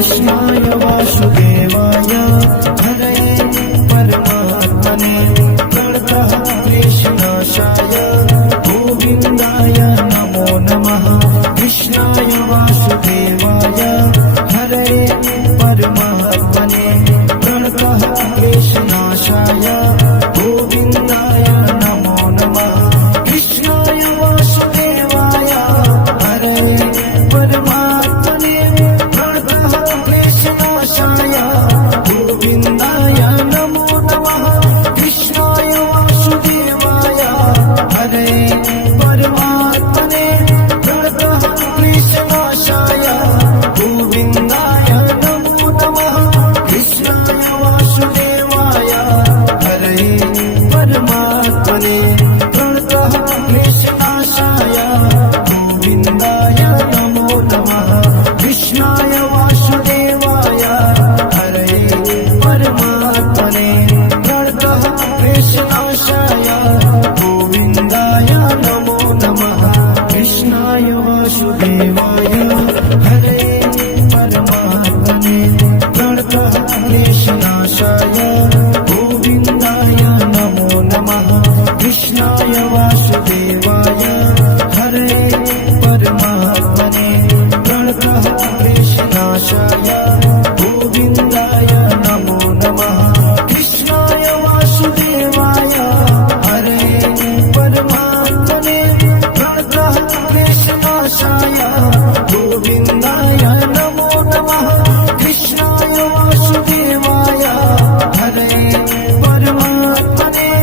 कृष्णाय वासुदेवाय हरे परमात्मने प्रणतः क्लेशनाशाय गोविन्दाय नमो नमः। कृष्णाय वासुदेवाय हरे परमात्मने प्रणतः क्लेशनाशाय गोविन्दाय नमो नमः। कृष्णाय वासुदेवाय हरे परमात्मने प्रणतः क्लेशनाशाय गोविन्दाय नमो नमः। कृष्णाय वासुदेवाय हरे परमात्मने प्रणतः क्लेशनाशाय गोविन्दाय नमो नमः। कृष्णाय वासुदेवाय हरे परमात्मने प्रणतः क्लेशनाशाय गोविन्दाय नमो नमः। कृष्णाय वासुदेवाय हरे परमात्मने प्रणतः क्लेशनाशाय गोविन्दाय नमो नमः। कृष्णाय वासुदेवाय हरे परमात्मने प्रणतः क्लेशनाशाय गोविन्दाय नमो नमः। कृष्णाय वासुदेवाय हरे परमात्मने प्रणतः क्लेशनाशाय गोविन्दाय नमो नमः। कृष्णाय वासुदेवाय हरे परमात्मने प्रणतः क्लेशनाशाय गोविन्दाय नमो नमः। कृष्णाय वासुदेवाय हरे परमात्मने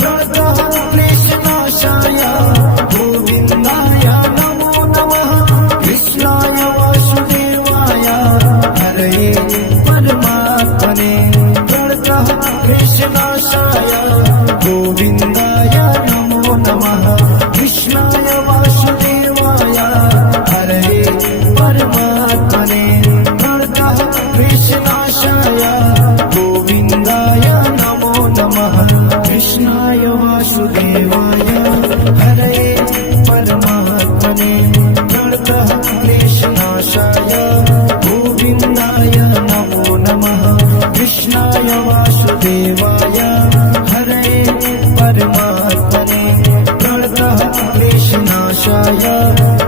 प्रणतः क्लेशनाशाय गोविन्दाय नमो नमः। कृष्णाय वासुदेवाय हरे परमात्मने प्रणतः क्लेशनाशाय गोविन्दाय नमो नमः। कृष्णाय वासुदेवाय हरे परमात्मने प्रणतः क्लेशनाशाय गोविन्दाय नमो नमः। कृष्णाय वासुदेवाय हरे परमात्मने प्रणतः क्लेशनाशाय गोविन्दाय नमो नमः। कृष्णाय वासुदेवाय हरे परमात्मने प्रणतः क्लेशनाशाय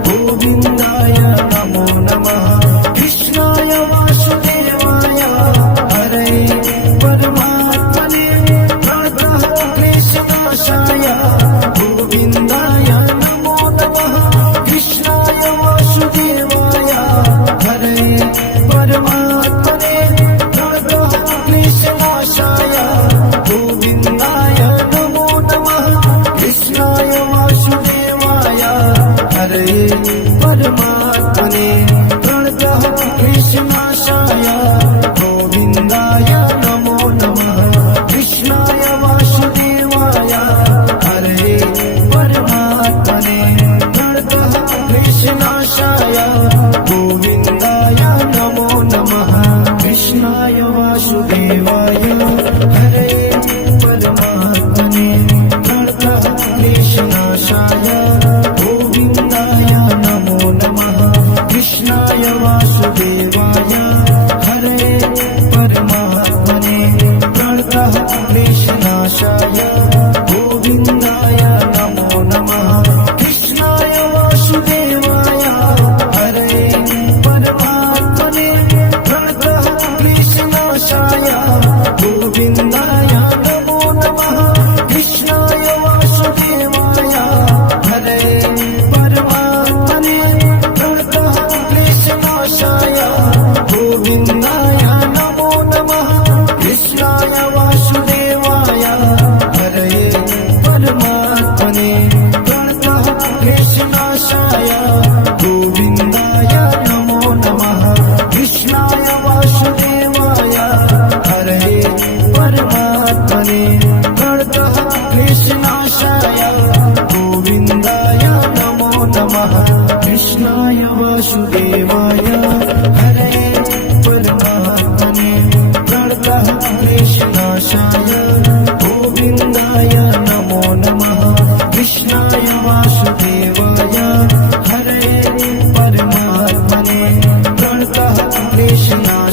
गोविन्दाय नमो नमः। कृष्णाय वासुदेवाय हरे परमात्मने प्रणतः क्लेशनाशाय गोविन्दाय नमो नमः। कृष्णाय वासुदेवाय हरे परमात्मने प्रणतः क्लेशनाशाय गोविन्दाय नमो नमः। कृष्णाय वासुदेवाय हरे परमात्मने प्रणतः क्लेशनाशाय गोविन्दाय नमो नमः। कृष्णाय वासुदेवाय हरे परमात्मने प्रणतः क्लेशनाशाय गोविन्दाय नमो नमः। कृष्णाय वासुदेवाय हरे परमात्मने प्रणतः क्लेशनाशाय गोविन्दाय नमो नमः। कृष्णाय वासुदेवाय हरे परमात्मने प्रणतः क्लेशनाशाय गोविन्दाय नमो नमः। कृष्णाय वासुदेवाय हरे परमात्मने प्रणतः क्लेशनाशाय गोविन्दाय नमो नमः। कृष्णाय वासुदेवाय हरे परमात्मने प्रणतः क्लेशनाशाय गोविन्दाय नमो नमः। कृष्णाय वासुदेवाय हरे परमात्मने प्रणतः क्लेशनाशाय गोविन्दाय नमो नमः। कृष्णाय वासुदेवाय हरे परमात्मने प्रणतः क्लेशनाशाय गोविन्दाय नमो नमः। कृष्णाय वासुदेवाय हरे परमात्मने प्रणतः क्लेशनाशाय गोविन्दाय नमो नमः। कृष्णाय वासुदेवाय हरे परमात्मने प्रणतः क्लेशनाशाय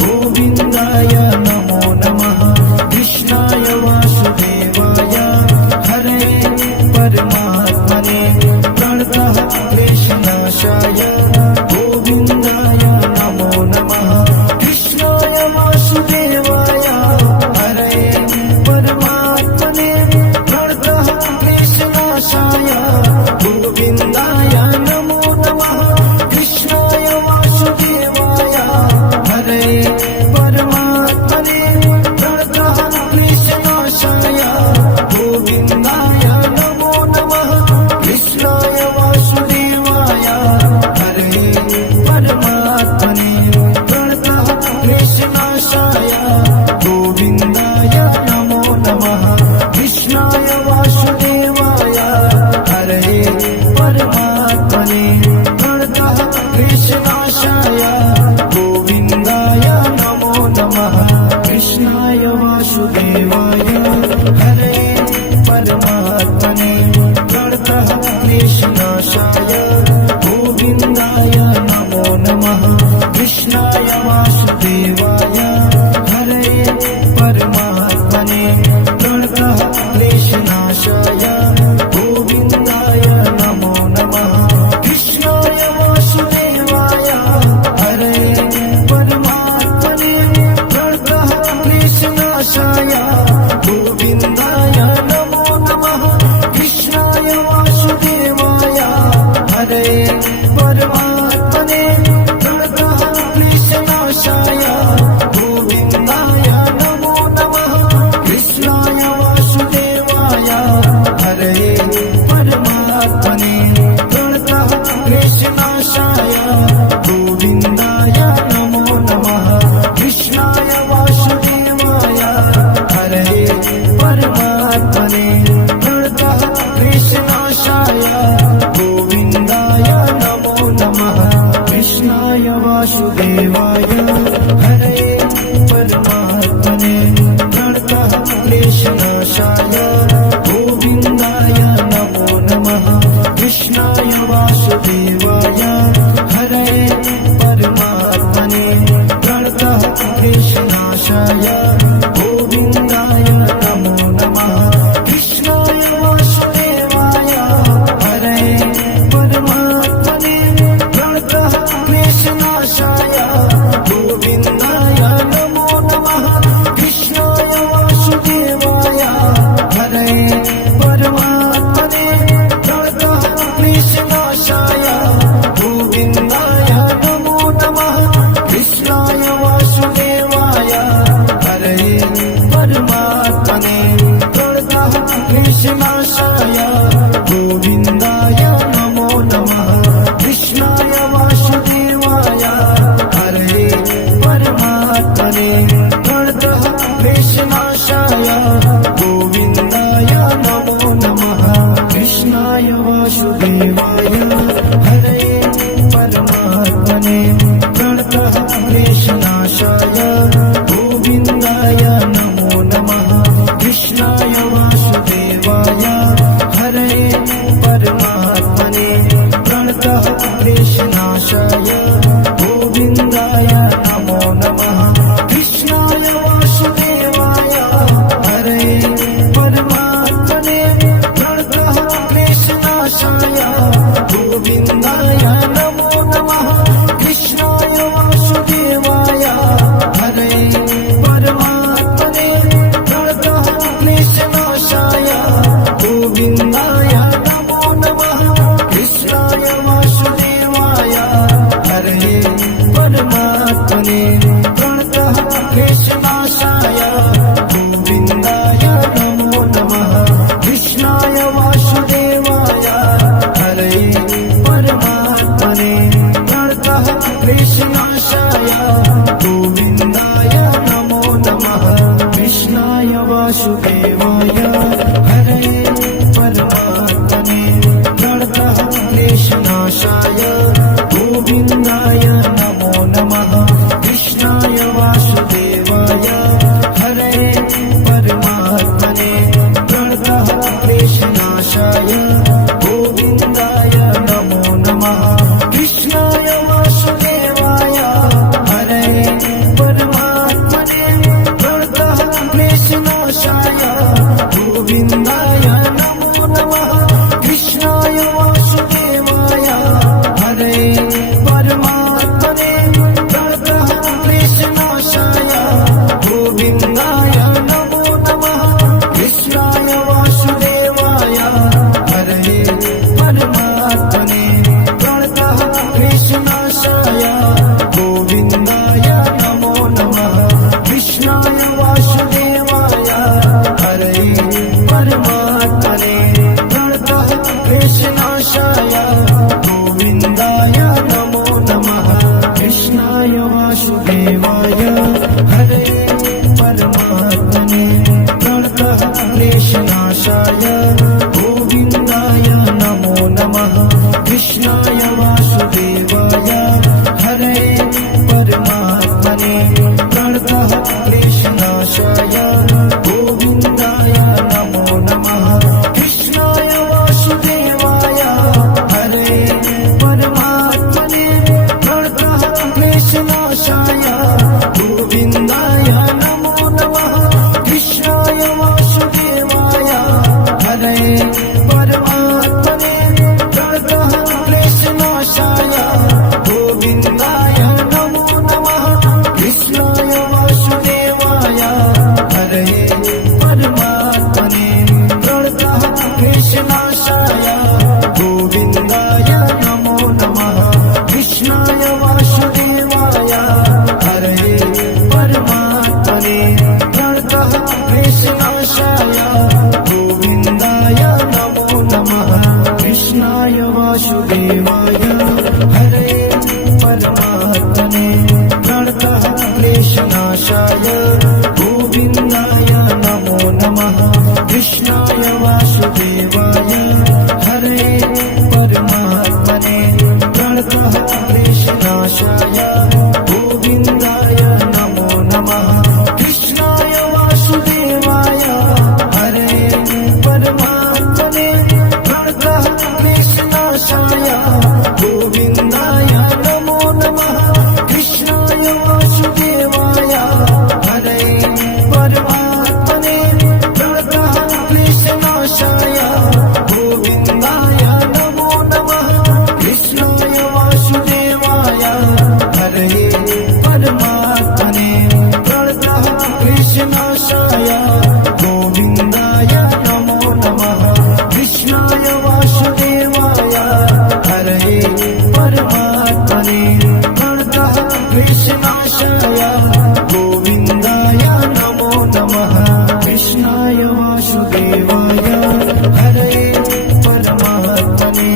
गोविन्दाय नमो नमः कृष्णाय वासुदेवाय हरे परमात्मने प्रणतः क्लेशनाशाय गोविन्दाय नमो नमः कृष्णाय वासुदेवाय हरे परमात्मने प्रणतः क्लेशनाशाय गोविन्दाय नमो नमः कृष्णाय वासुदेवाय हरे परमात्मने प्रणतः क्लेशनाशाय गोविन्दाय नमो नमः कृष्णाय वासुदेवाय हरे परमात्मने प्रणतः क्लेशनाशाय गोविन्दाय नमो नमः कृष्णाय वासुदेवाय हरे परमात्मने प्रणतः क्लेशनाशाय गोविन्दाय नमो नमः कृष्णाय वासुदेवाय हरे परमात्मने प्रणतः क्लेशनाशाय गोविन्दाय नमो नमः कृष्णाय वासुदेवाय हरे परमात्मने प्रणतः क्लेशनाशाय गोविन्दाय नमो नमः कृष्णाय वासुदेवाय हरे परमात्मने प्रणतः क्लेशनाशाय गोविन्दाय नमो नमः कृष्णाय वासुदेवाय हरे परमात्मने प्रणतः क्लेशनाशाय गोविन्दाय नमो नमः कृष्णाय वासुदेवाय हरे परमात्मने प्रणतः क्लेशनाशाय गोविन्दाय नमो नमः कृष्णाय वासुदेवाय हरे परमात्मने प्रणतः क्लेशनाशाय गोविन्दाय नमो नमः कृष्णाय वासुदेवाय हरे परमात्मने प्रणतः क्लेशनाशाय गोविन्दाय नमो नमः कृष्णाय वासुदेवाय हरे परमात्मने प्रणतः क्लेशनाशाय गोविन्दाय नमो नमः कृष्णाय वासुदेवाय हरे परमात्मने प्रणतः क्लेशनाशाय गोविन्दाय नमो नमः कृष्णाय वासुदेवाय हरे परमात्मने प्रणतः क्लेशनाशाय गोविन्दाय नमो नमः कृष्णाय वासुदेवाय हरे परमात्मने प्रणतः क्लेशनाशाय गोविन्दाय नमो नमः कृष्णाय वासुदेवाय हरे परमात्मने प्रणतः क्लेशनाशाय गोविन्दाय नमो नमः कृष्णाय वासुदेवाय हरे परमात्मने प्रणतः क्लेशनाशाय गोविन्दाय नमो नमः कृष्णाय वासुदेवाय हरे परमात्मने प्रणतः क्लेशनाशाय गोविन्दाय नमो नमः कृष्णाय वासुदेवाय हरे परमात्मने प्रणतः क्लेशनाशाय गोविन्दाय नमो नमः कृष्णाय वासुदेवाय हरे परमात्मने प्रणतः क्लेशनाशाय गोविन्दाय नमो नमः कृष्णाय वासुदेवाय हरे परमात्मने प्रणतः क्लेशनाशाय गोविन्दाय नमो नमः कृष्णाय वासुदेवाय हरे परमात्मने प्रणतः क्लेशनाशाय गोविन्दाय नमो नमः कृष्णाय वासुदेवाय हरे परमात्मने प्रणतः क्लेशनाशाय गोविन्दाय नमो नमः कृष्णाय वासुदेवाय हरे परमात्मने प्रणतः क्लेशनाशाय गोविन्दाय नमो नमः कृष्णाय वासुदेवाय हरे गोविन्दाय नमो नमः कृष्णाय वासुदेवाय हरे परमात्मने प्रणतः क्लेशनाशाय गोविन्दाय नमो नमः कृष्णाय वासुदेवाय हरे परमात्मने प्रणतः क्लेशनाशाय गोविन्दाय नमो नमः कृष्णाय वासुदेवाय हरे परमात्मने प्रणतः क्लेशनाशाय गोविन्दाय नमो नमः कृष्णाय वासुदेवाय हरे परमात्मने प्रणतः क्लेशनाशाय गोविन्दाय नमो नमः कृष्णाय वासुदेवाय हरे परमात्मने प्रणतः क्लेशनाशाय गोविन्दाय नमो नमः कृष्णाय वासुदेवाय हरे परमात्मने प्रणतः क्लेशनाशाय गोविन्दाय नमो नमः कृष्णाय वासुदेवाय हरे परमात्मने प्रणतः क्लेशनाशाय गोविन्दाय नमो नमः कृष्णाय वासुदेवाय हरे परमात्मने प्रणतः क्लेशनाशाय गोविन्दाय नमो नमः कृष्णाय वासुदेवाय हरे परमात्मने प्रणतः क्लेशनाशाय गोविन्दाय नमो नमः कृष्णाय वासुदेवाय हरे परमात्मने प्रणतः क्लेशनाशाय गोविन्दाय नमो नमः कृष्णाय वासुदेवाय हरे परमात्मने प्रणतः क्लेशनाशाय गोविन्दाय नमो नमः कृष्णाय वासुदेवाय हरे परमात्मने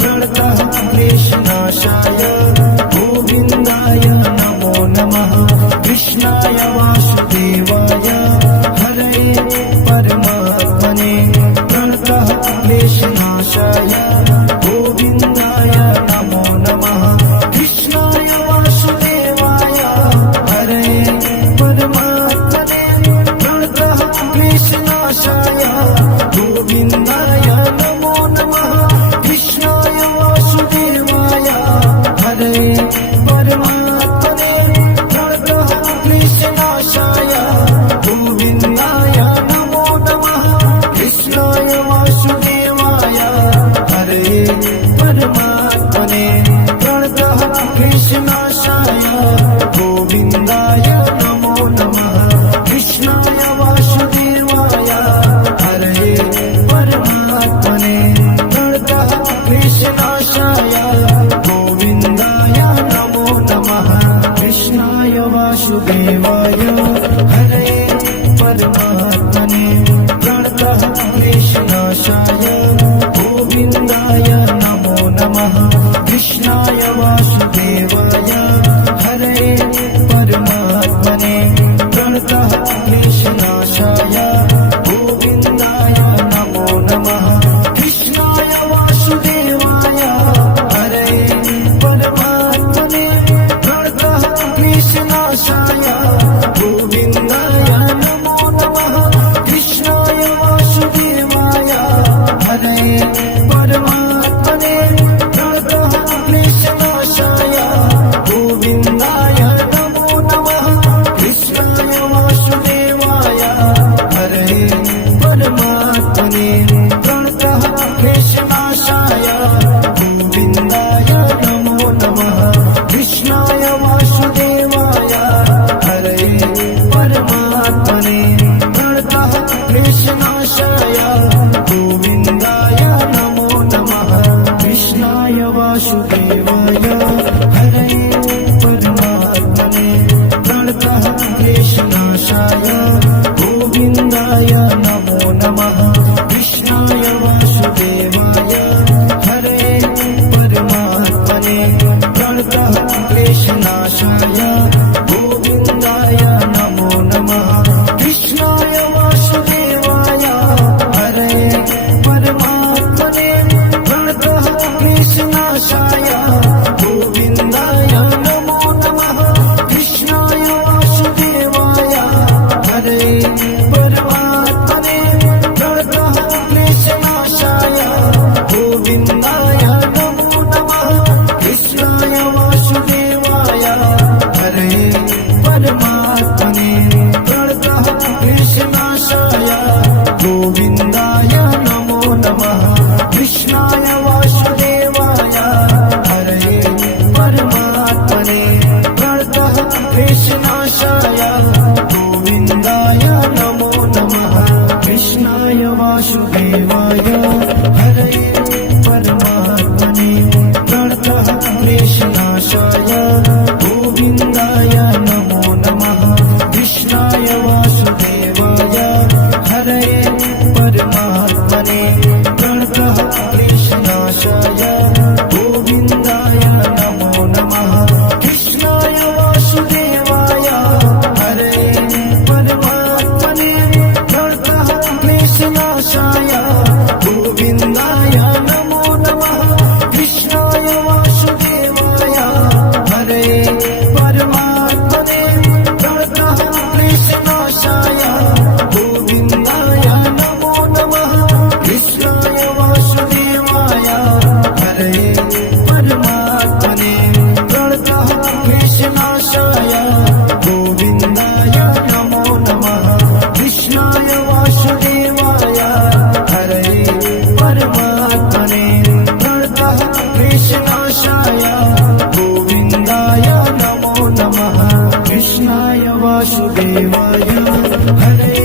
प्रणतः क्लेशनाशाय गोविन्दाय नमो नमः कृष्णाय वासुदेवाय हरे परमात्मने प्रणतः क्लेशनाशाय गोविन्दाय नमो नमः कृष्णाय वासुदेवाय हरे परमात्मने प्रणतः क्लेशनाशाय गोविन्दाय नमो नमः कृष्णाय वासुदेवाय हरे परमात्मने प्रणतः क्लेशनाशाय गोविन्दाय नमो नमः कृष्णाय वासुदेवाय हरे परमात्मने प्रणतः क्लेशनाशाय गोविन्दाय नमो नमः कृष्णाय वासुदेवाय हरे परमात्मने प्रणतः क्लेशनाशाय गोविन्दाय नमो नमः कृष्णाय वासुदेवाय हरे परमात्मने प्रणतः क्लेशनाशाय गोविन्दाय नमो नमः कृष्णाय वासुदेवाय हरे परमात्मने प्रणतः क्लेशनाशाय गोविन्दाय नमो नमः कृष्णाय वासुदेवाय हरे परमात्मने प्रणतः क्लेशनाशाय गोविन्दाय नमो नमः कृष्णाय वासुदेवाय हरे परमात्मने प्रणतः क्लेशनाशाय गोविन्दाय नमो नमः कृष्णाय वासुदेवाय हरे परमात्मने प्रणतः क्लेशनाशाय गोविन्दाय नमो नमः कृष्णाय वासुदेवाय हरे परमात्मने प्रणतः क्लेशनाशाय गोविन्दाय नमो नमः कृष्णाय वासुदेवाय हरे परमात्मने प्रणतः क्लेशनाशाय गोविन्दाय नमो नमः कृष्णाय वासुदेवाय हरे परमात्मने प्रणतः क्लेशनाशाय गोविन्दाय नमो नमः कृष्णाय वासुदेवाय हरे परमात्मने प्रणतः क्लेशनाशाय गोविन्दाय नमो नमः कृष्णाय वासुदेवाय हरे परमात्मने प्रणतः क्लेशनाशाय गोविन्दाय नमो नमः कृष्णाय वासुदेवाय हरे परमात्मने प्रणतः क्लेशनाशाय गोविन्दाय नमो नमः कृष्णाय वासुदेवाय हरे परमात्मने प्रणतः क्लेशनाशाय गोविन्दाय नमो नमः कृष्णाय वासुदेवाय हरे परमात्मने प्रणतः क्लेशनाशाय गोविन्दाय नमो नमः कृष्णाय वासुदेवाय हरे परमात्मने प्रणतः क्लेशनाशाय गोविन्दाय नमो नमः कृष्णाय वासुदेवाय हरे परमात्मने प्रणतः क्लेशनाशाय गोविन्दाय नमो नमः कृष्णाय वासुदेवाय हरे परमात्मने प्रणतः क्लेशनाशाय गोविन्दाय नमो नमः कृष्णाय वासुदेवाय हरे परमात्मने प्रणतः क्लेशनाशाय गोविन्दाय नमो नमः कृष्णाय वासुदेवाय हरे परमात्मने प्रणतः क्लेशनाशाय गोविन्दाय नमो नमः कृष्णाय वासुदेवाय हरे परमात्मने प्रणतः क्लेशनाशाय गोविन्दाय नमो नमः कृष्णाय वासुदेवाय हरे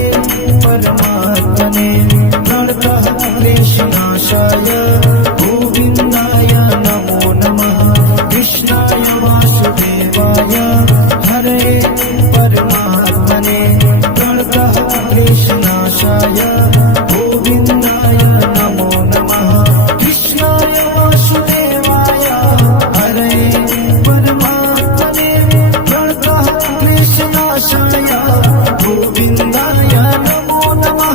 परमात्मने प्रणतः क्लेशनाशाय गोविन्दाय नमो नमः कृष्णाय वासुदेवाय हरे परमात्मने प्रणतः क्लेशनाशाय गोविन्दाय नमो नमः कृष्णाय वासुदेवाय हरे परमात्मने प्रणतः क्लेशनाशाय गोविन्दाय नमो नमः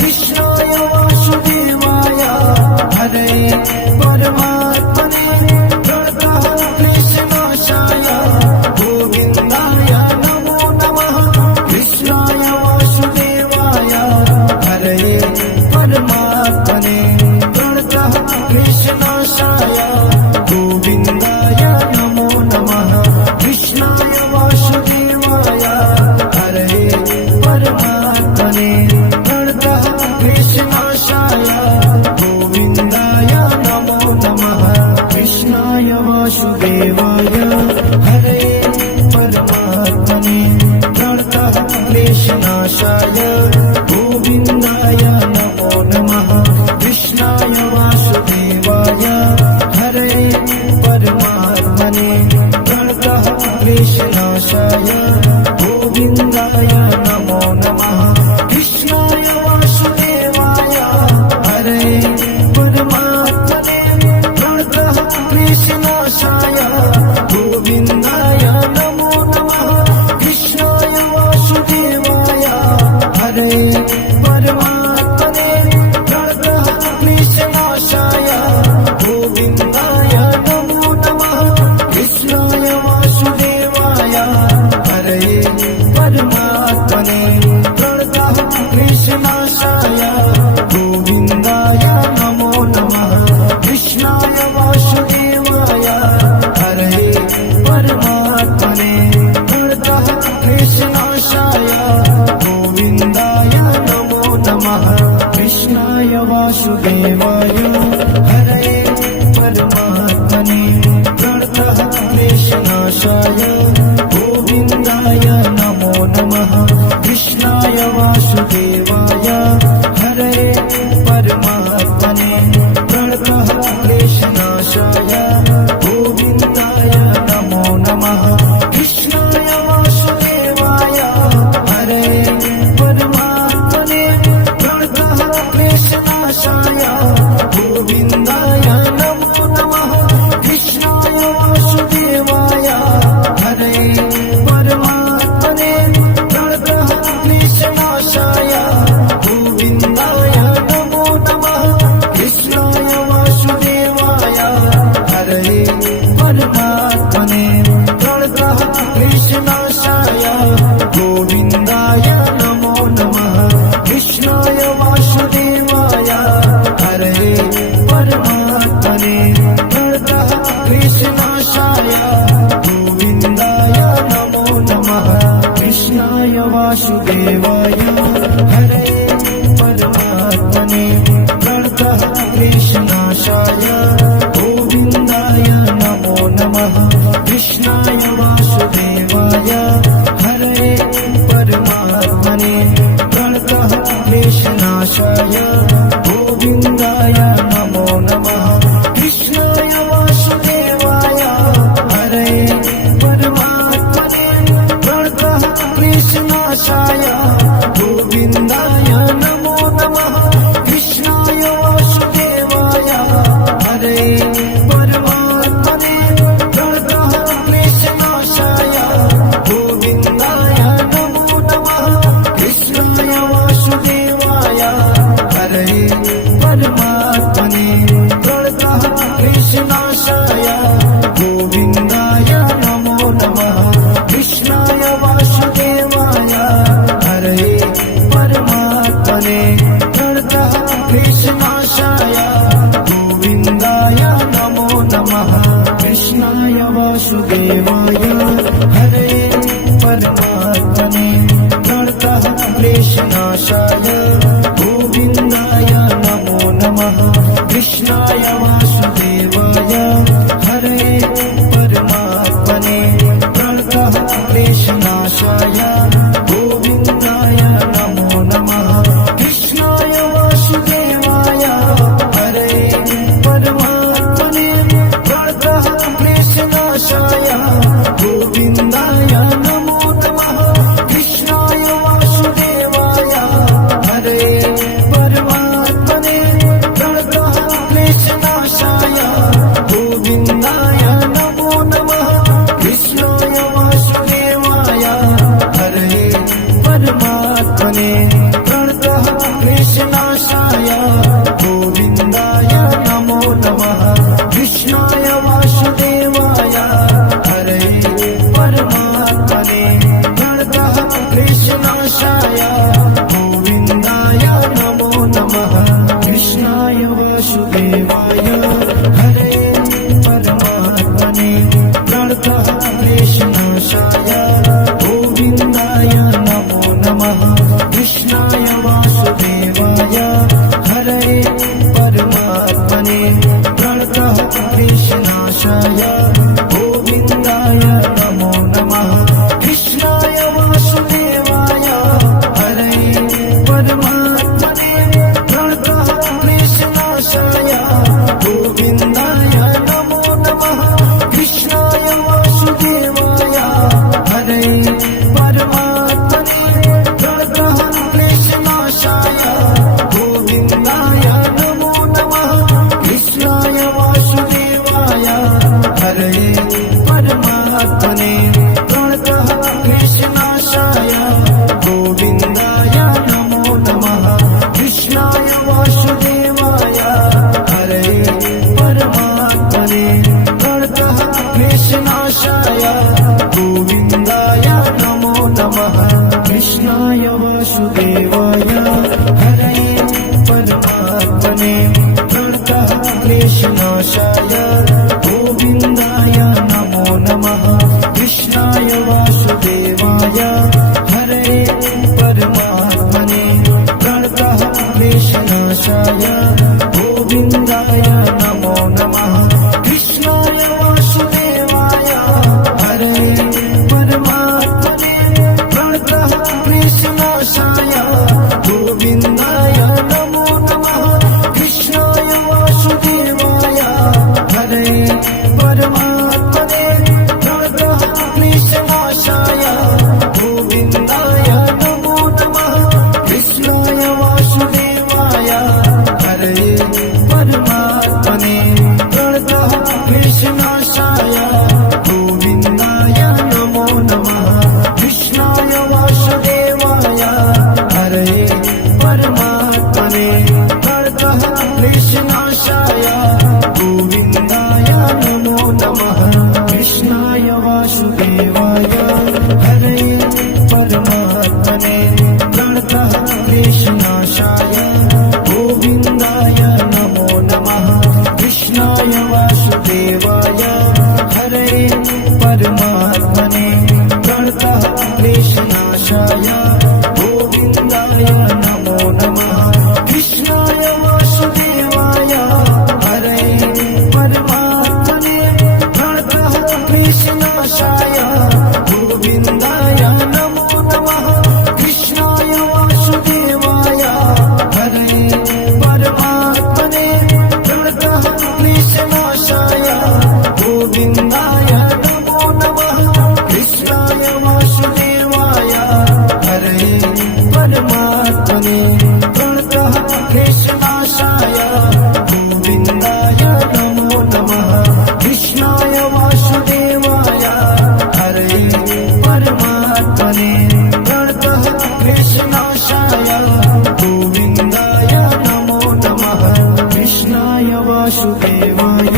कृष्णाय वासुदेवाय हरे परमात्मने प्रणतः क्लेशनाशाय गोविन्दाय नमो नमः कृष्णाय वासुदेवाय हरे परमात्मने प्रणतः क्लेशनाशाय गोविन्दाय नमो नमः कृष्णाय वासुदेवाय हरे परमात्मने प्रणतः क्लेशनाशाय गोविन्दाय नमो नमः कृष्णाय वासुदेवाय हरे परमात्मने प्रणतः क्लेशनाशाय गोविन्दाय नमो नमः कृष्णाय वासुदेवाय हरे परमात्मने प्रणतः क्लेशनाशाय गोविन्दाय नमो नमः कृष्णाय वासुदेवाय हरे परमात्मने प्रणतः क्लेशनाशाय गोविन्दाय नमो नमः कृष्णाय वासुदेवाय हरे परमात्मने प्रणतः क्लेशनाशाय गोविन्दाय नमो नमः कृष्णाय वासुदेवाय हरे परमात्मने वासुदेवाय हरे परमात्मने प्रणतः क्लेशनाशाय गोविन्दाय नमो नमः कृष्णाय वासुदेवाय हरे परमात्मने प्रणतः क्लेशनाशाय गोविन्दाय नमो नमः कृष्णाय वासुदेवाय हरे परमात्मने प्रणतः क्लेशनाशाय गोविन्दाय नमो नमः कृष्णाय वासुदेवाय हरे परमात्मने प्रणतः क्लेशनाशाय गोविन्दाय नमो नमः कृष्णाय वासुदेवाय हरे परमात्मने प्रणतः क्लेशनाशाय गोविन्दाय नमो नमः कृष्णाय वासुदेवाय हरे परमात्मने प्रणतः क्लेशनाशाय गोविन्दाय नमो नमः कृष्णाय वासुदेवाय हरे परमात्मने प्रणतः क्लेशनाशाय गोविन्दाय नमो नमः कृष्णाय वासुदेवाय हरे परमात्मने प्रणतः क्लेशनाशाय गोविन्दाय नमो नमः कृष्णाय वासुदेवाय हरे परमात्मने प्रणतः क्लेशनाशाय गोविन्दाय नमो नमः कृष्णाय वासुदेवाय हरे परमात्मने प्रणतः क्लेशनाशाय गोविन्दाय नमो नमः कृष्णाय वासुदेवाय हरे परमात्मने प्रणतः क्लेशनाशाय गोविन्दाय नमो नमः कृष्णाय वासुदेवाय हरे परमात्मने प्रणतः क्लेशनाशाय गोविन्दाय नमो नमः कृष्णाय वासुदेवाय हरे परमात्मने प्रणतः क्लेशनाशाय गोविन्दाय नमो नमः कृष्णाय वासुदेवाय हरे परमात्मने प्रणतः क्लेशनाशाय गोविन्दाय नमो नमः कृष्णाय वासुदेवाय हरे परमात्मने प्रणतः क्लेशनाशाय गोविन्दाय नमो नमः कृष्णाय वासुदेवाय हरे परमात्मने प्रणतः क्लेशनाशाय गोविन्दाय नमो नमः कृष्णाय वासुदेवाय हरे परमात्मने प्रणतः क्लेशनाशाय गोविन्दाय नमो नमः कृष्णाय वासुदेवाय हरे परमात्मने प्रणतः क्लेशनाशाय गोविन्दाय नमो नमः कृष्णाय वासुदेवाय हरे परमात्मने प्रणतः क्लेशनाशाय गोविन्दाय नमो नमः कृष्णाय वासुदेवाय हरे परमात्मने प्रणतः क्लेशनाशाय गोविन्दाय नमो नमः कृष्णाय वासुदेवाय हरे परमात्मने प्रणतः क्लेशनाशाय गोविन्दाय नमो नमः कृष्णाय वासुदेवाय हरे परमात्मने प्रणतः क्लेशनाशाय गोविन्दाय नमो नमः कृष्णाय वासुदेवाय हरे परमात्मने प्रणतः क्लेशनाशाय गोविन्दाय नमो नमः कृष्णाय वासुदेवाय हरे परमात्मने प्रणतः क्लेशनाशाय गोविन्दाय नमो नमः कृष्णाय वासुदेवाय हरे परमात्मने प्रणतः क्लेशनाशाय गोविन्दाय नमो नमः कृष्णाय वासुदेवाय हरे गोविन्दाय नमो नमः कृष्णाय वासुदेवाय हरे परमात्मने प्रणतः क्लेशनाशाय गोविन्दाय नमो नमः कृष्णाय वासुदेवाय हरे परमात्मने प्रणतः क्लेशनाशाय गोविन्दाय नमो नमः कृष्णाय वासुदेवाय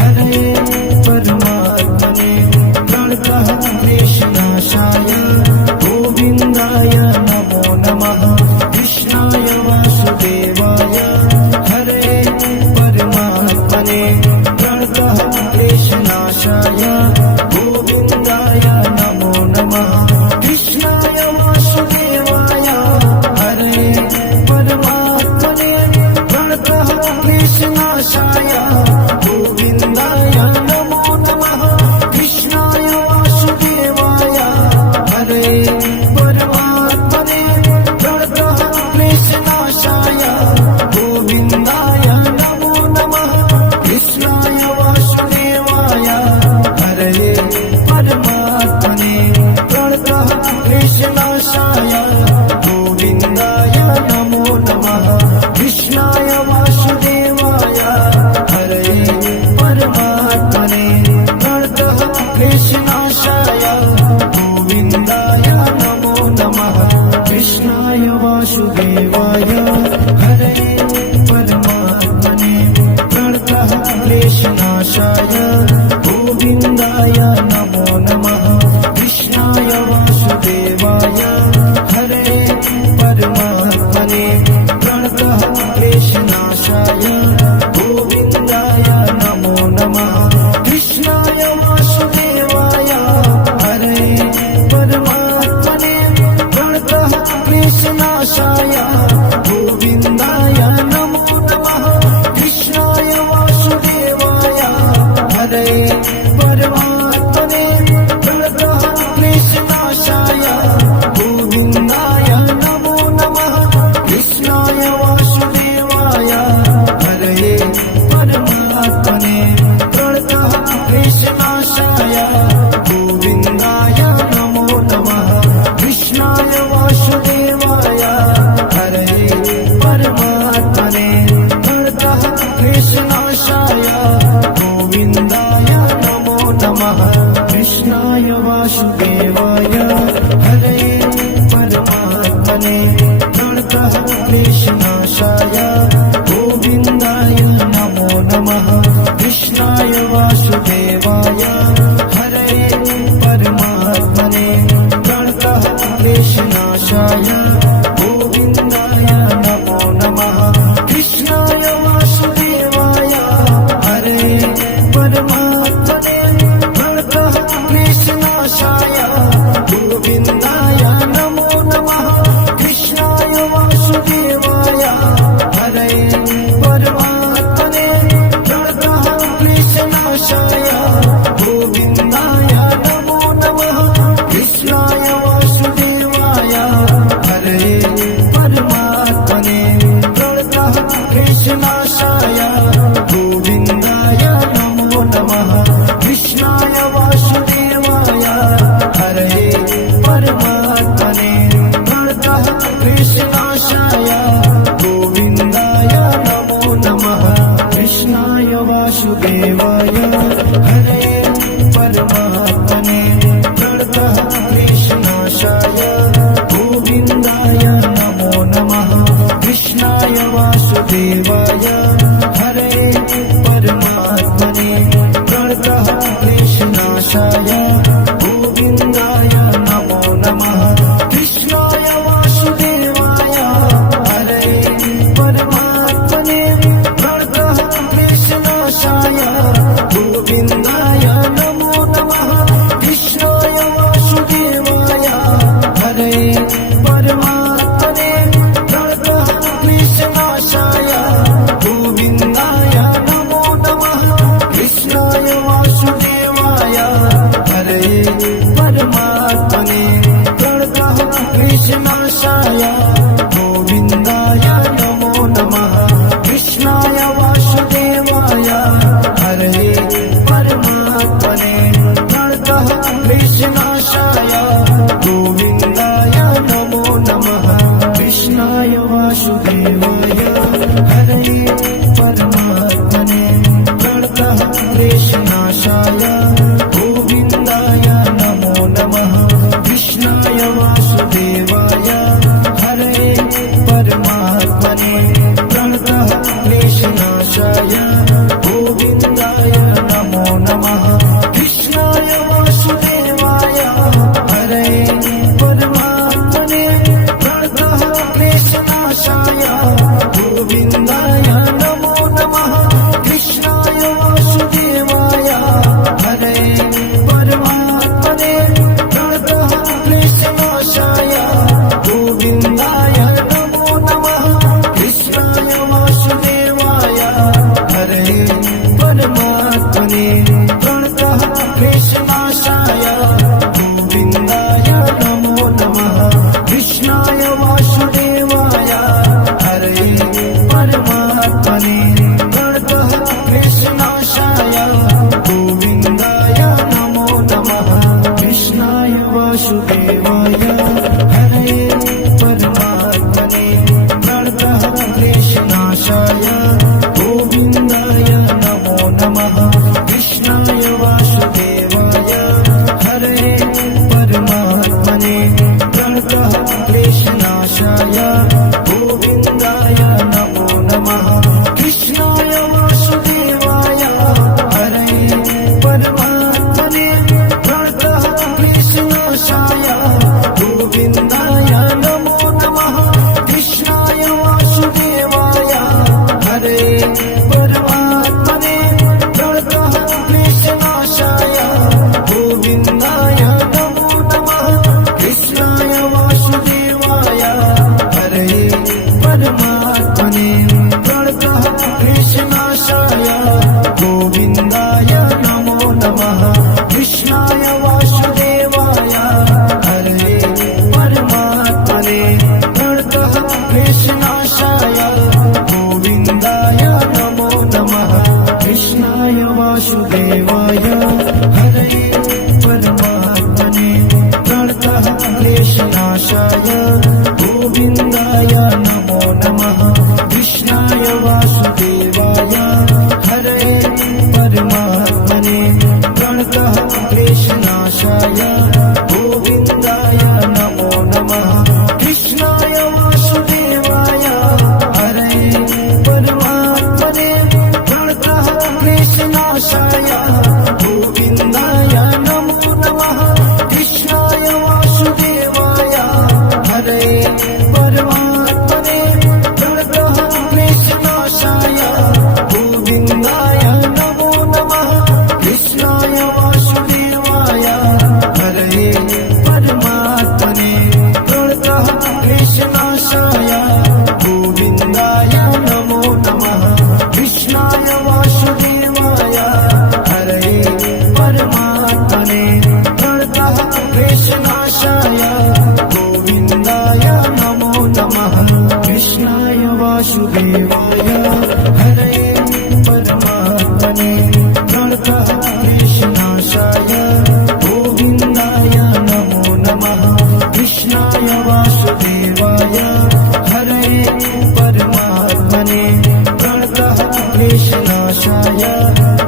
हरे परमात्मने प्रणतः क्लेशनाशाय गोविन्दाय नमो नमः कृष्णाय वासुदेवाय हरे परमात्मने प्रणतः क्लेशनाशाय गोविन्दाय नमो नमः कृष्णाय वासुदेवाय हरे परमात्मने प्रणतः क्लेशनाशाय गोविन्दाय नमो नमः कृष्णाय वासुदेवाय हरे परमात्मने प्रणतः क्लेशनाशाय गोविन्दाय नमो नमः कृष्णाय वासुदेवाय हरे परमात्मने प्रणतः क्लेशनाशाय गोविन्दाय नमो नमः कृष्णाय वासुदेवाय हरे परमात्मने प्रणतः क्लेशनाशाय गोविन्दाय नमो नमः कृष्णाय वासुदेवाय हरे परमात्मने प्रणतः क्लेशनाशाय गोविन्दाय नमो नमः कृष्णाय वासुदेवाय हरे परमात्मने प्रणतः क्लेशनाशाय गोविन्दाय नमो नमः कृष्णाय वासुदेवाय हरे परमात्मने प्रणतः क्लेशनाशाय गोविन्दाय नमो नमः कृष्णाय वासुदेवाय हरे परमात्मने प्रणतः क्लेशनाशाय गोविन्दाय नमो नमः कृष्णाय वासुदेवाय हरे परमात्मने प्रणतः क्लेशनाशाय गोविन्दाय नमो नमः कृष्णाय वासुदेवाय हरे परमात्मने प्रणतः क्लेशनाशाय गोविन्दाय नमो नमः कृष्णाय वासुदेवाय हरे परमात्मने प्रणतः क्लेशनाशाय गोविन्दाय नमो नमः कृष्णाय वासुदेवाय हरे परमात्मने प्रणतः क्लेशनाशाय गोविन्दाय नमो नमः कृष्णाय वासुदेवाय हरे परमात्मने प्रणतः क्लेशनाशाय गोविन्दाय नमो नमः कृष्णाय वासुदेवाय हरे परमात्मने प्रणतः क्लेशनाशाय गोविन्दाय नमो नमः कृष्णाय वासुदेवाय हरे परमात्मने प्रणतः क्लेशनाशाय गोविन्दाय नमो नमः कृष्णाय वासुदेवाय हरे परमात्मने प्रणतः क्लेशनाशाय गोविन्दाय नमो नमः कृष्णाय वासुदेवाय हरे परमात्मने प्रणतः क्लेशनाशाय गोविन्दाय नमो नमः कृष्णाय वासुदेवाय हरे परमात्मने प्रणतः क्लेशनाशाय गोविन्दाय नमो नमः कृष्णाय वासुदेवाय हरे परमात्मने प्रणतः क्लेशनाशाय गोविन्दाय नमो नमः कृष्णाय वासुदेवाय हरे परमात्मने प्रणतः क्लेशनाशाय गोविन्दाय नमो नमः कृष्णाय वासुदेवाय हरे कृष्णनाशाय गोविन्दाय नमो नमः कृष्णाय वासुदेवाय हरे परमात्मने प्रणतः क्लेशनाशाय गोविन्दाय नमो नमः कृष्णाय वासुदेवाय हरे परमात्मने प्रणतः क्लेशनाशाय गोविन्दाय नमो नमः कृष्णाय वासुदेवाय हरे परमात्मने प्रणतः क्लेशनाशाय गोविन्दाय नमो नमः कृष्णाय वासुदेवाय हरे परमात्मने प्रणतः क्लेशनाशाय गोविन्दाय नमो नमः कृष्णाय वासुदेवाय हरे परमात्मने प्रणतः क्लेशनाशाय गोविन्दाय नमो नमः कृष्णाय वासुदेवाय हरे परमात्मने प्रणतः क्लेशनाशाय गोविन्दाय नमो नमः कृष्णाय वासुदेवाय हरे परमात्मने प्रणतः क्लेशनाशाय गोविन्दाय नमो नमः कृष्णाय वासुदेवाय हरे परमात्मने प्रणतः क्लेशनाशाय गोविन्दाय नमो नमः कृष्णाय वासुदेवाय हरे परमात्मने प्रणतः क्लेशनाशाय गोविन्दाय नमो नमः कृष्णाय वासुदेवाय हरे परमात्मने प्रणतः क्लेशनाशाय गोविन्दाय नमो नमः कृष्णाय वासुदेवाय हरे परमात्मने प्रणतः क्लेशनाशाय गोविन्दाय नमो नमः कृष्णाय वासुदेवाय हरे परमात्मने प्रणतः क्लेशनाशाय गोविन्दाय नमो नमः कृष्णाय वासुदेवाय हरे परमात्मने प्रणतः क्लेशनाशाय गोविन्दाय नमो नमः कृष्णाय वासुदेवाय हरे परमात्मने प्रणतः क्लेशनाशाय गोविन्दाय नमो नमः कृष्णाय वासुदेवाय हरे परमात्मने प्रणतः क्लेशनाशाय गोविन्दाय नमो नमः कृष्णाय वासुदेवाय हरे परमात्मने प्रणतः क्लेशनाशाय गोविन्दाय नमो नमः कृष्णाय वासुदेवाय हरे परमात्मने प्रणतः क्लेशनाशाय गोविन्दाय नमो नमः कृष्णाय वासुदेवाय हरे परमात्मने प्रणतः क्लेशनाशाय गोविन्दाय नमो नमः कृष्णाय वासुदेवाय हरे परमात्मने प्रणतः क्लेशनाशाय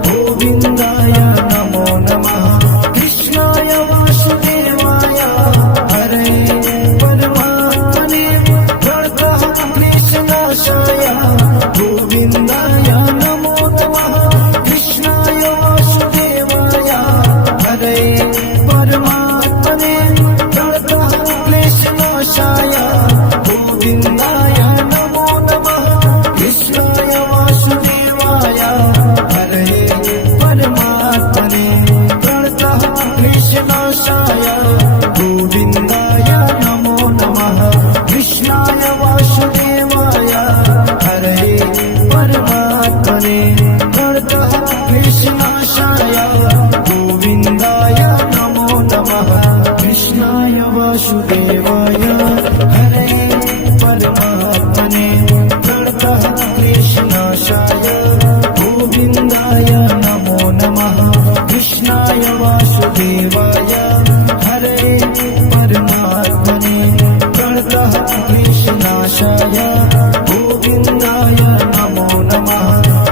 गोविन्दाय नमो नमः कृष्णाय वासुदेवाय हरे परमात्मने प्रणतः क्लेशनाशाय गोविन्दाय नमो नमः कृष्णाय वासुदेवाय हरे परमात्मने प्रणतः क्लेशनाशाय गोविन्दाय नमो नमः कृष्णाय वासुदेवाय हरे परमात्मने प्रणतः क्लेशनाशाय गोविन्दाय नमो नमः कृष्णाय वासुदेवाय हरे परमात्मने प्रणतः क्लेशनाशाय गोविन्दाय नमो नमः कृष्णाय वासुदेवाय हरे परमात्मने प्रणतः क्लेशनाशाय गोविन्दाय नमो नमः कृष्णाय वासुदेवाय हरे परमात्मने प्रणतः क्लेशनाशाय गोविन्दाय नमो नमः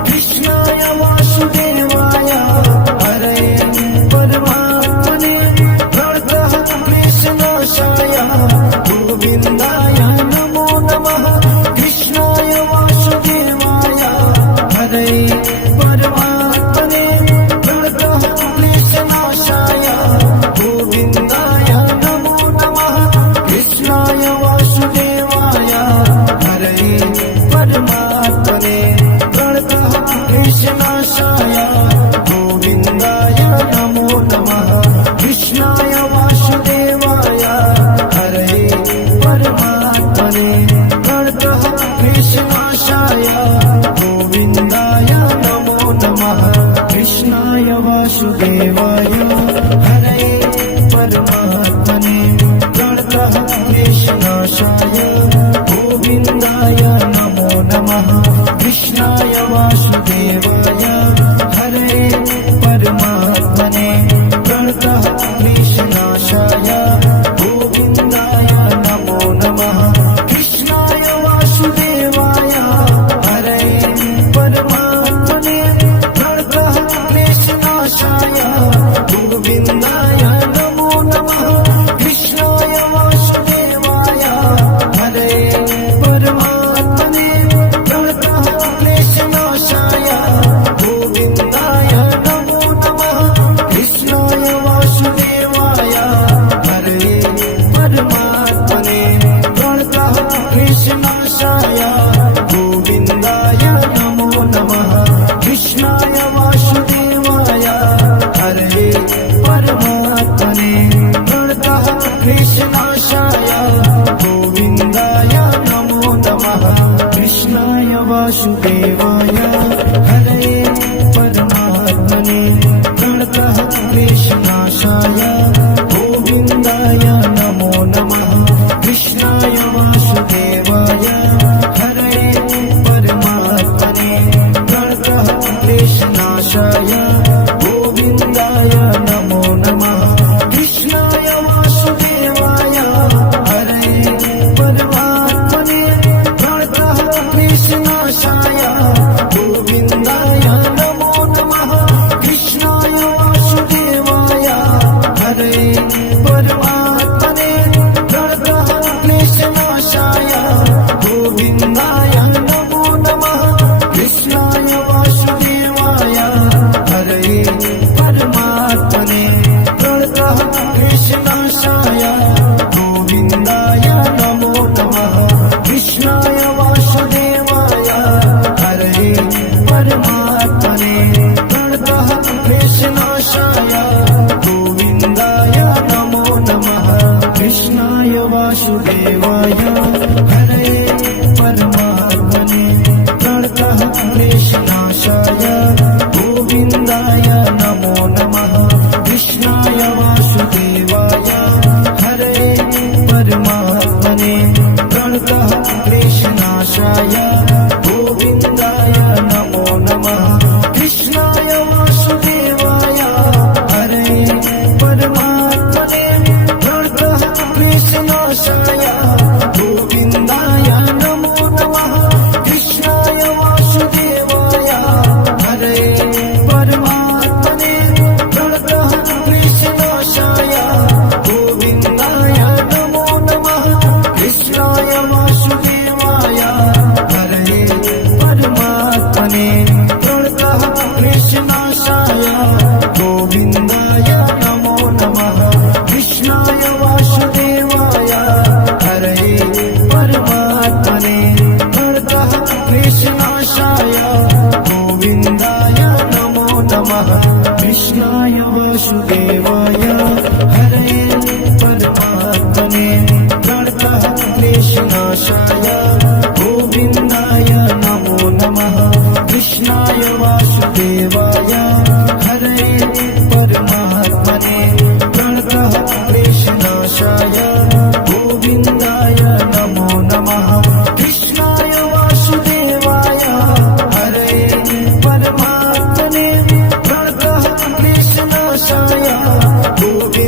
कृष्णाय वासुदेवाय हरे वासुदेवाय हरे परमात्मने प्रणतः क्लेशनाशाय गोविन्दाय नमो नमः कृष्णाय वासुदेवाय हरे परमात्मने प्रणतः क्लेशनाशाय गोविन्दाय नमो नमः कृष्णाय वासुदेवाय हरे परमात्मने प्रणतः क्लेशनाशाय गोविन्दाय नमो नमः कृष्णाय वासुदेवाय हरे परमात्मने प्रणतः क्लेशनाशाय गोविन्दाय नमो नमः कृष्णाय वासुदेवाय हरे परमात्मने प्रणतः क्लेशनाशाय गोविन्दाय नमो नमः कृष्णाय वासुदेवाय हरे परमात्मने प्रणतः क्लेशनाशाय गोविन्दाय नमो नमः कृष्णाय वासुदेवाय हरे परमात्मने प्रणतः क्लेशनाशाय गोविन्दाय नमो नमः कृष्णाय वासुदेवाय हरे परमात्मने प्रणतः क्लेशनाशाय गोविन्दाय नमो नमः कृष्णाय वासुदेवाय हरे परमात्मने प्रणतः क्लेशनाशाय गोविन्दाय नमो नमः कृष्णाय वासुदेवाय हरे परमात्मने प्रणतः क्लेशनाशाय गोविन्दाय नमो नमः कृष्णाय वासुदेवाय हरे परमात्मने प्रणतः क्लेशनाशाय गोविन्दाय नमो नमः कृष्णाय वासुदेवाय हरे परमात्मने प्रणतः क्लेशनाशाय गोविन्दाय नमो नमः कृष्णाय वासुदेवाय हरे परमात्मने प्रणतः क्लेशनाशाय गोविन्दाय नमो नमः कृष्णाय वासुदेवाय हरे परमात्मने प्रणतः क्लेशनाशाय गोविन्दाय नमो नमः कृष्णाय वासुदेवाय हरे परमात्मने प्रणतः क्लेशनाशाय गोविन्दाय नमो नमः कृष्णाय वासुदेवाय हरे परमात्मने प्रणतः क्लेशनाशाय गोविन्दाय नमो नमः कृष्णाय वासुदेवाय हरे परमात्मने प्रणतः क्लेशनाशाय गोविन्दाय नमो नमः कृष्णाय वासुदेवाय हरे परमात्मने प्रणतः क्लेशनाशाय गोविन्दाय नमो नमः कृष्णाय वासुदेवाय हरे परमात्मने प्रणतः क्लेशनाशाय गोविन्दाय नमो नमः कृष्णाय वासुदेवाय हरे परमात्मने प्रणतः क्लेशनाशाय गोविन्दाय नमो नमः कृष्णाय वासुदेवाय हरे परमात्मने प्रणतः क्लेशनाशाय गोविन्दाय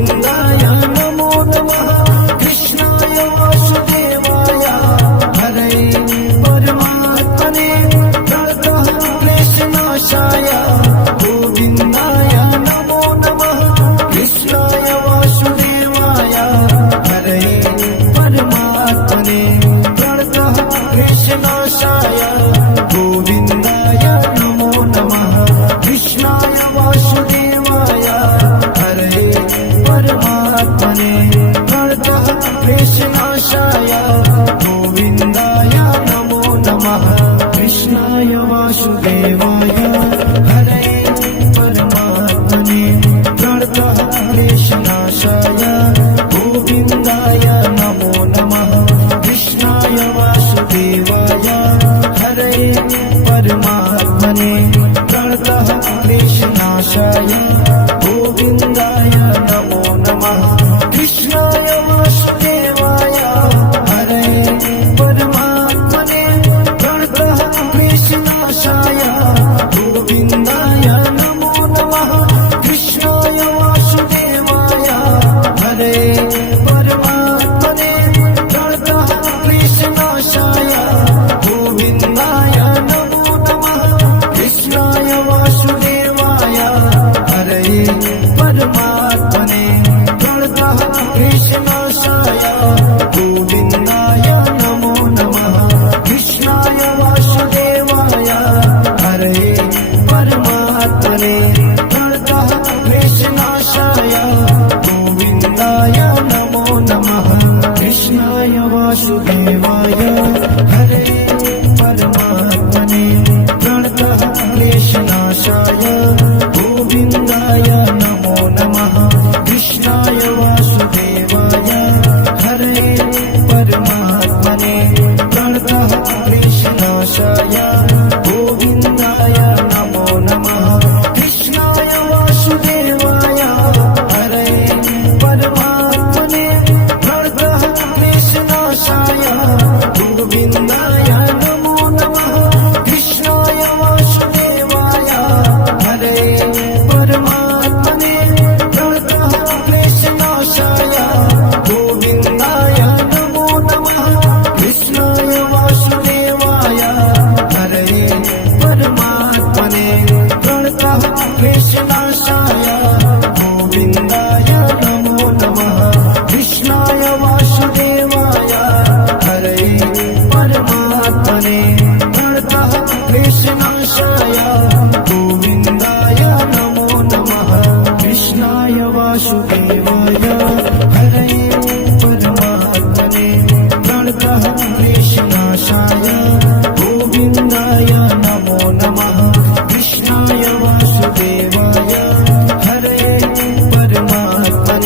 परमात्मने प्रणतः कृष्णाशाय गोविन्दाय नमो नमः कृष्णाय वासुदेवाय हरे परमात्मने प्रणतः कृष्णाशाय गोविन्दाय नमो नमः कृष्णाय वासुदेवाय हरे परमात्मने प्रणतः क्लेशनाशाय गोविन्दाय नमो नमः कृष्णाय वासुदेवाय हरे परमात्मने प्रणतः क्लेशनाशाय गोविन्दाय नमो नमः कृष्णाय वासुदेवाय हरे परमात्मने प्रणतः क्लेशनाशाय गोविन्दाय नमो नमः कृष्णाय वासुदेवाय हरे परमात्मने प्रणतः क्लेशनाशाय गोविन्दाय नमो नमः कृष्णाय वासुदेवाय हरे परमात्मने प्रणतः क्लेशनाशाय गोविन्दाय नमो नमः कृष्णाय वासुदेवाय हरे परमात्मने प्रणतः क्लेशनाशाय गोविन्दाय नमो नमः कृष्णाय वासुदेवाय हरे परमात्मने प्रणतः क्लेशनाशाय गोविन्दाय नमो नमः कृष्णाय वासुदेवाय हरे परमात्मने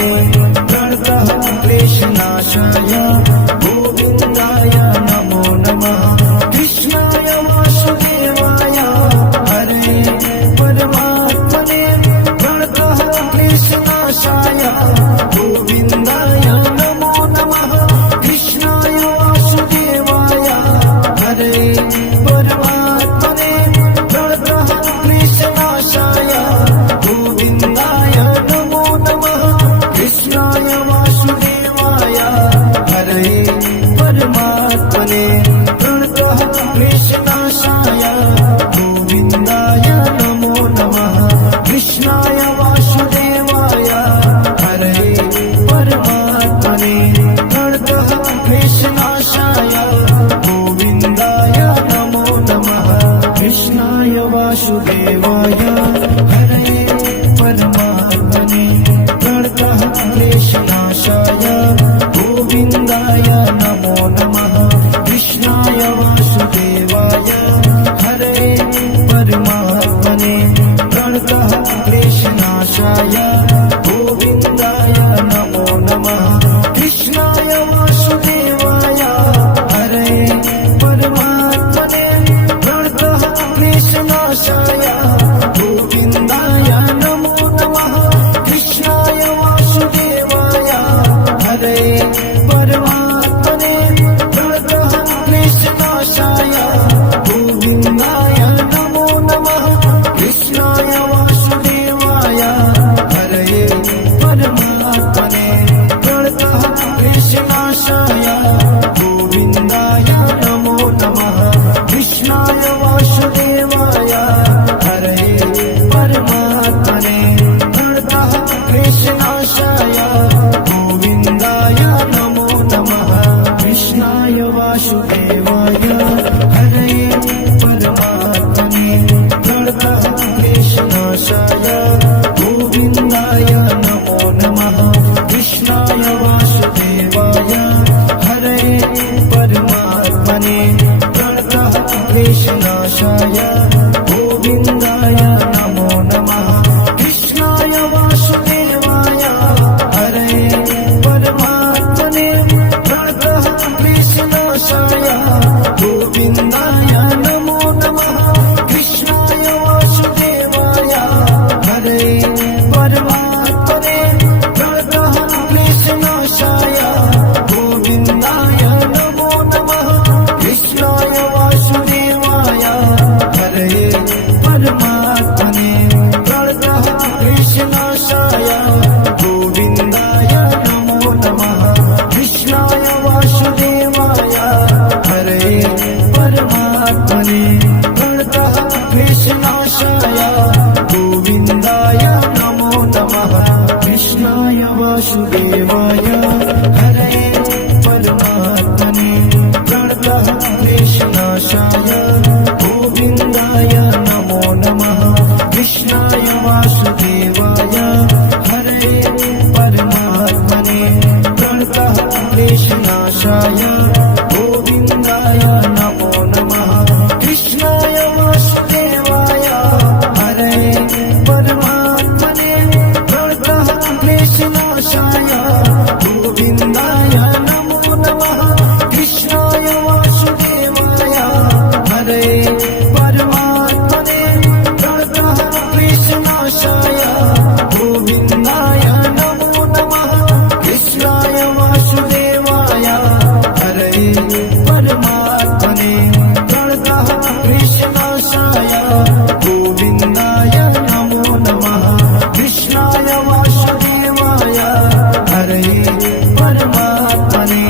प्रणतः क्लेशनाशाय गोविन्दाय नमो नमः कृष्णाय वासुदेवाय हरे परमात्मने प्रणतः क्लेशनाशाय गोविन्दाय नमो नमः कृष्णाय वासुदेवाय हरे परमात्मने प्रणतः क्लेशनाशाय गोविन्दाय नमो नमः कृष्णाय वासुदेवाय हरे परमात्मने प्रणतः क्लेशनाशाय गोविन्दाय नमो नमः कृष्णाय वासुदेवाय हरे परमात्मने प्रणतः क्लेशनाशाय गोविन्दाय नमो नमः कृष्णाय वासुदेवाय हरे परमात्मने प्रणतः क्लेशनाशाय गोविन्दाय नमो नमः कृष्णाय वासुदेवाय हरे परमात्मने प्रणतः क्लेशनाशाय गोविन्दाय नमो नमः कृष्णाय वासुदेवाय हरे परमात्मने प्रणतः क्लेशनाशाय गोविन्दाय नमो नमः कृष्णाय वासुदेवाय हरे परमात्मने प्रणतः क्लेशनाशाय गोविन्दाय नमो नमः कृष्णाय वासुदेवाय हरे वासुदेवाय हरे परमात्मने प्रणतः क्लेशनाशाय गोविन्दाय नमो नमः कृष्णाय वासुदेवाय हरे परमात्मने प्रणतः क्लेशनाशाय गोविन्दाय नमो नमः कृष्णाय वासुदेवाय हरे परमात्मने प्रणतः क्लेशनाशाय गोविन्दाय नमो नमः कृष्णाय वासुदेवाय हरे परमात्मने प्रणतः क्लेशनाशाय गोविन्दाय नमो नमः कृष्णाय वासुदेवाय हरे परमात्मने प्रणतः क्लेशनाशाय गोविन्दाय नमो नमः कृष्णाय वासुदेवाय हरे परमात्मने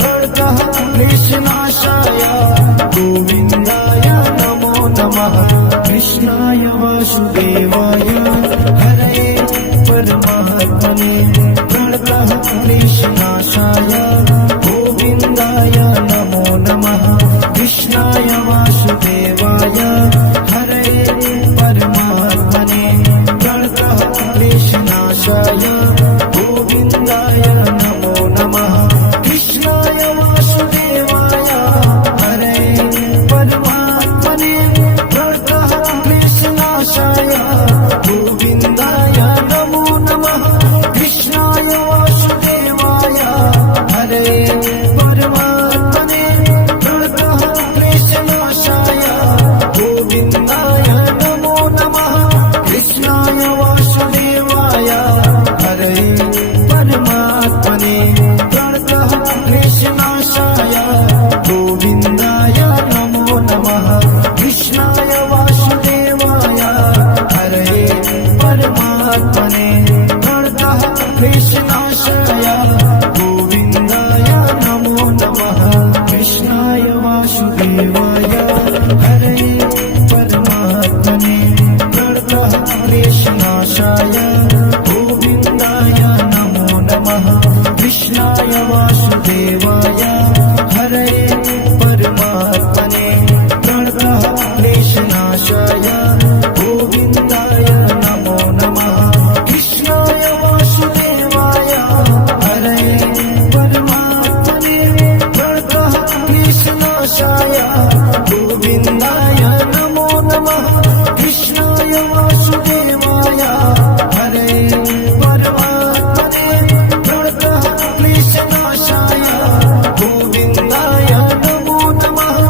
प्रणतः क्लेशनाशाय गोविन्दाय नमो नमः कृष्णाय वासुदेवाय हरे परमात्मने प्रणतः क्लेशनाशाय गोविन्दाय नमो नमः कृष्णाय वासुदेवाय हरे परमात्मने प्रणतः क्लेशनाशाय गोविन्दाय नमो नमः कृष्णाय वासुदेवाय हरे परमात्मने प्रणतः क्लेशनाशाय गोविन्दाय नमो नमः कृष्णाय वासुदेवाय हरे परमात्मने प्रणतः क्लेशनाशाय गोविन्दाय नमो नमः कृष्णाय वासुदेवाय हरे परमात्मने प्रणतः क्लेशनाशाय गोविन्दाय नमो नमः कृष्णाय वासुदेवाय हरे परमात्मने प्रणतः क्लेशनाशाय गोविन्दाय नमो नमः कृष्णाय वासुदेवाय हरे परमात्मने प्रणतः क्लेशनाशाय गोविन्दाय नमो नमः कृष्णाय वासुदेवाय हरे परमात्मने प्रणतः क्लेशनाशाय गोविन्दाय नमो नमः कृष्णाय वासुदेवाय हरे परमात्मने प्रणतः क्लेशनाशाय गोविन्दाय नमो नमः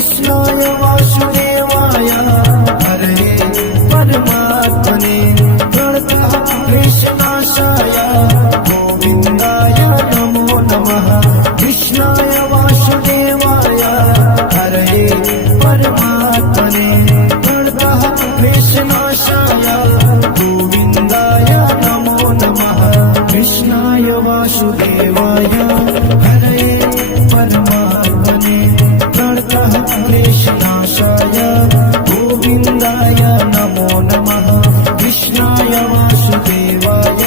कृष्णाय वासुदेवाय हरे परमात्मने प्रणतः क्लेशनाशाय गोविन्दाय नमो नमः कृष्णाय वासुदेवाय हरे परमात्मने प्रणतः क्लेशनाशाय गोविन्दाय नमो नमः कृष्णाय वासुदेवाय हरे परमात्मने प्रणतः क्लेशनाशाय गोविन्दाय नमो नमः कृष्णाय वासुदेवाय हरे परमात्मने प्रणतः क्लेशनाशाय गोविन्दाय नमो नमः कृष्णाय वासुदेवाय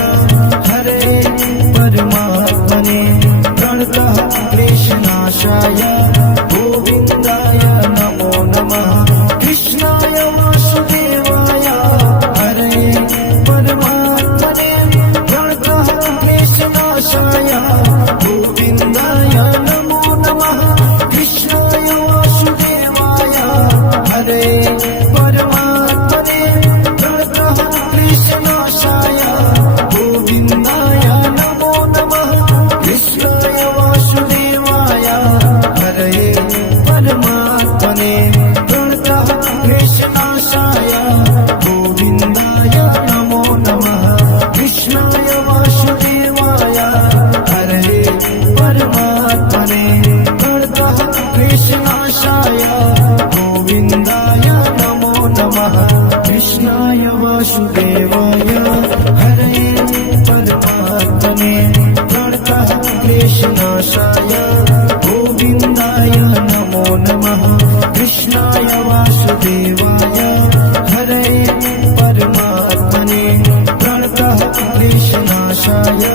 हरे परमात्मने प्रणतः क्लेशनाशाय गोविन्दाय नमो नमः कृष्णाय वासुदेवाय हरे परमात्मने प्रणतः क्लेशनाशाय गोविन्दाय नमो नमः कृष्णाय वासुदेवाय हरे परमात्मने प्रणतः क्लेशनाशाय गोविन्दाय नमो नमः कृष्णाय वासुदेवाय हरे परमात्मने प्रणतः क्लेशनाशाय गोविन्दाय नमो नमः कृष्णाय वासुदेवाय हरे परमात्मने प्रणतः क्लेशनाशाय गोविन्दाय नमो नमः कृष्णाय वासुदेवाय हरे परमात्मने प्रणतः क्लेशनाशाय गोविन्दाय नमो नमः कृष्णाय वासुदेवाय हरे परमात्मने प्रणतः क्लेशनाशाय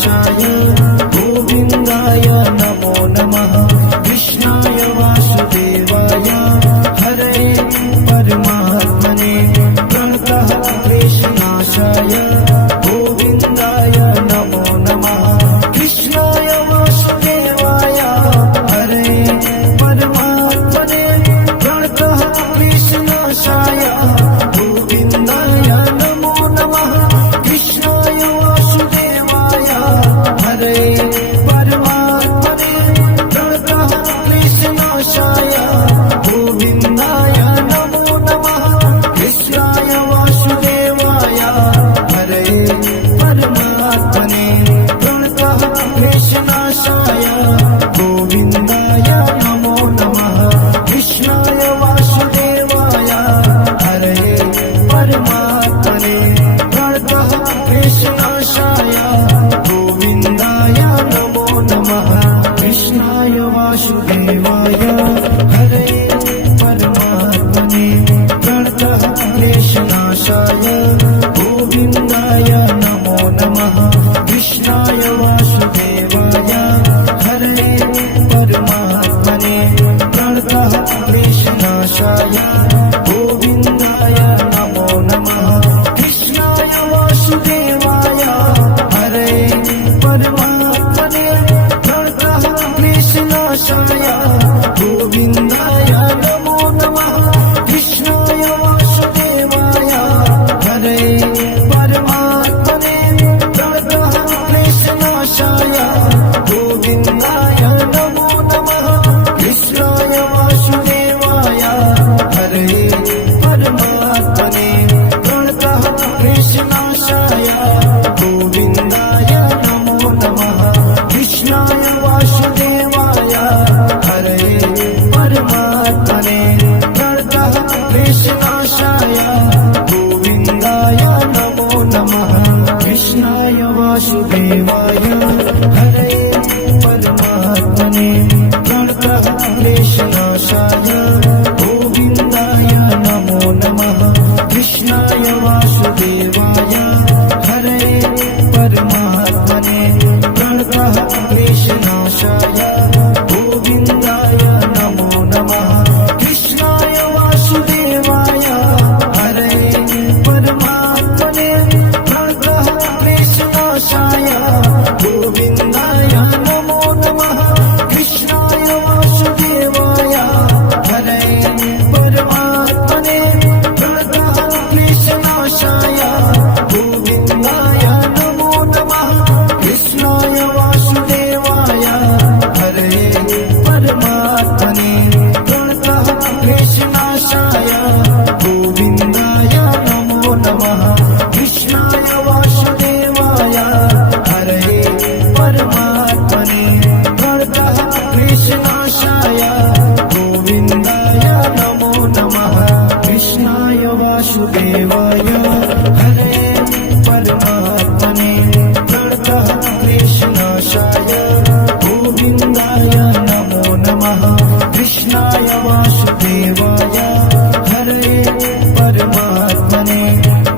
कृष्णनाशाय गोविन्दाय नमो नमः कृष्णाय वासुदेवाय हरे परमात्मने प्रणतः क्लेशनाशाय गोविन्दाय नमो नमः कृष्णाय वासुदेवाय हरे परमात्मने प्रणतः क्लेशनाशाय गोविन्दाय नमो नमः कृष्णाय वासुदेवाय हरे परमात्मने प्रणतः क्लेशनाशाय गोविन्दाय नमो नमः कृष्णाय वासुदेवाय हरे परमात्मने प्रणतः क्लेशनाशाय गोविन्दाय नमो नमः कृष्णाय वासुदेवाय हरे परमात्मने प्रणतः क्लेशनाशाय गोविन्दाय नमो नमः कृष्णाय वासुदेवाय हरे परमात्मने प्रणतः क्लेशनाशाय गोविन्दाय नमो नमः कृष्णाय वासुदेवाय हरे परमात्मने प्रणतः क्लेशनाशाय गोविन्दाय नमो नमः कृष्णाय वासुदेवाय हरे परमात्मने प्रणतः क्लेशनाशाय गोविन्दाय नमो नमः कृष्णाय वासुदेवाय हरे परमात्मने प्रणतः क्लेशनाशाय गोविन्दाय नमो नमः कृष्णाय वासुदेवाय हरे परमात्मने प्रणतः क्लेशनाशाय गोविन्दाय नमो नमः कृष्णाय वासुदेवाय हरे परमात्मने प्रणतः क्लेशनाशाय गोविन्दाय नमो नमः कृष्णाय वासुदेवाय हरे परमात्मने प्रणतः क्लेशनाशाय गोविन्दाय नमो नमः कृष्णाय वासुदेवाय हरे परमात्मने प्रणतः क्लेशनाशाय गोविन्दाय नमो नमः कृष्णाय वासुदेवाय हरे परमात्मने प्रणतः क्लेशनाशाय गोविन्दाय नमो नमः कृष्णाय वासुदेवाय हरे परमात्मने प्रणतः क्लेशनाशाय गोविन्दाय नमो नमः कृष्णाय वासुदेवाय हरे परमात्मने प्रणतः क्लेशनाशाय गोविन्दाय नमो नमः कृष्णाय वासुदेवाय हरे परमात्मने प्रणतः क्लेशनाशाय गोविन्दाय नमो नमः कृष्णाय वासुदेवाय हरे परमात्मने प्रणतः क्लेशनाशाय गोविन्दाय नमो नमः कृष्णाय वासुदेवाय हरे परमात्मने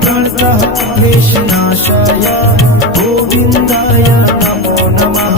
प्रणतः क्लेशनाशाय गोविन्दाय नमो नमः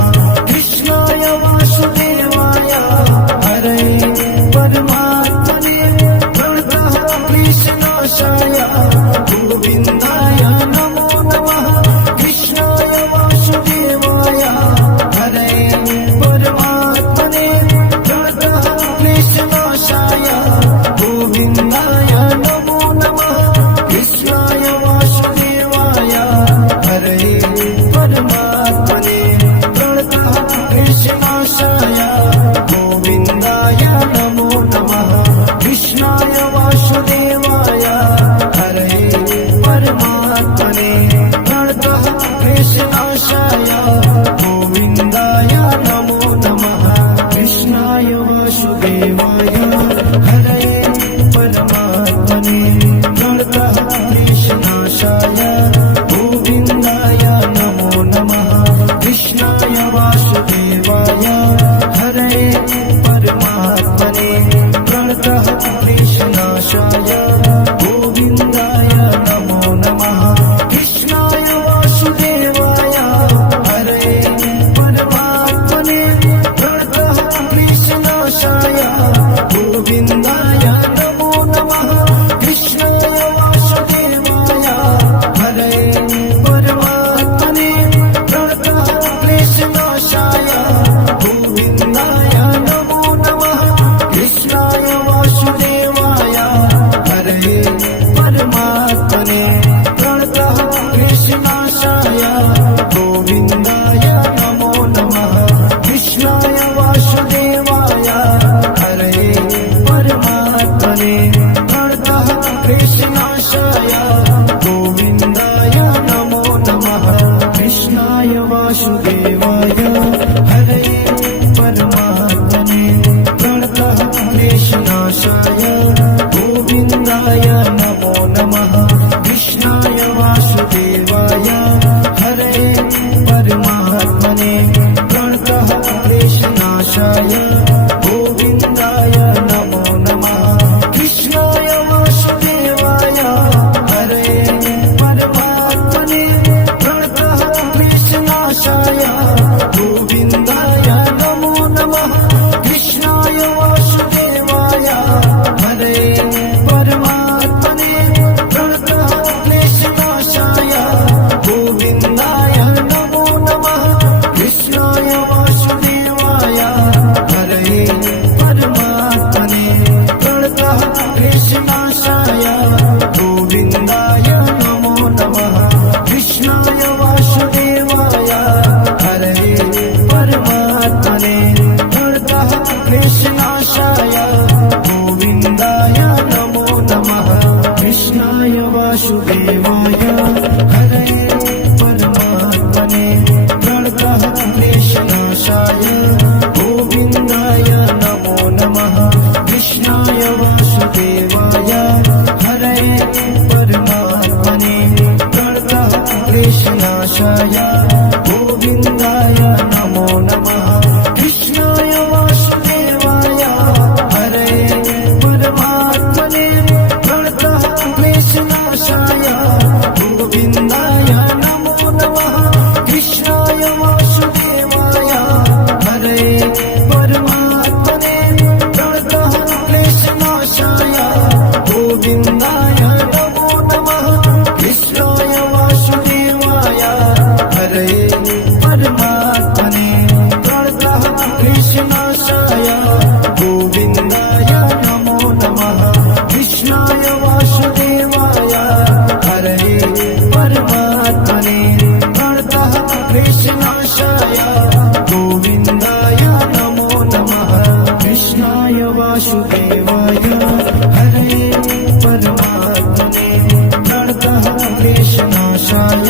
कृष्णनाशाय गोविन्दाय नमो नमः कृष्णाय वासुदेवाय हरे परमात्मने प्रणतः क्लेशनाशाय गोविन्दाय नमो नमः कृष्णाय वासुदेवाय हरे परमात्मने प्रणतः क्लेशनाशाय गोविन्दाय नमो नमः कृष्णाय वासुदेवाय हरे परमात्मने प्रणतः क्लेशनाशाय गोविन्दाय नमो नमः कृष्णाय वासुदेवाय हरे परमात्मने प्रणतः क्लेशनाशाय गोविन्दाय नमो नमः कृष्णाय वासुदेवाय हरे परमात्मने प्रणतः क्लेशनाशाय गोविन्दाय नमो नमः कृष्णाय वासुदेवाय हरे परमात्मने प्रणतः क्लेशनाशाय गोविन्दाय नमो नमः कृष्णाय वासुदेवाय हरे परमात्मने प्रणतः क्लेशनाशाय गोविन्दाय नमो नमः कृष्णाय वासुदेवाय हरे परमात्मने प्रणतः क्लेशनाशाय गोविन्दाय नमो नमः कृष्णाय वासुदेवाय हरे परमात्मने प्रणतः क्लेशनाशाय गोविन्दाय नमो नमः कृष्णाय वासुदेवाय हरे परमात्मने प्रणतः क्लेशनाशाय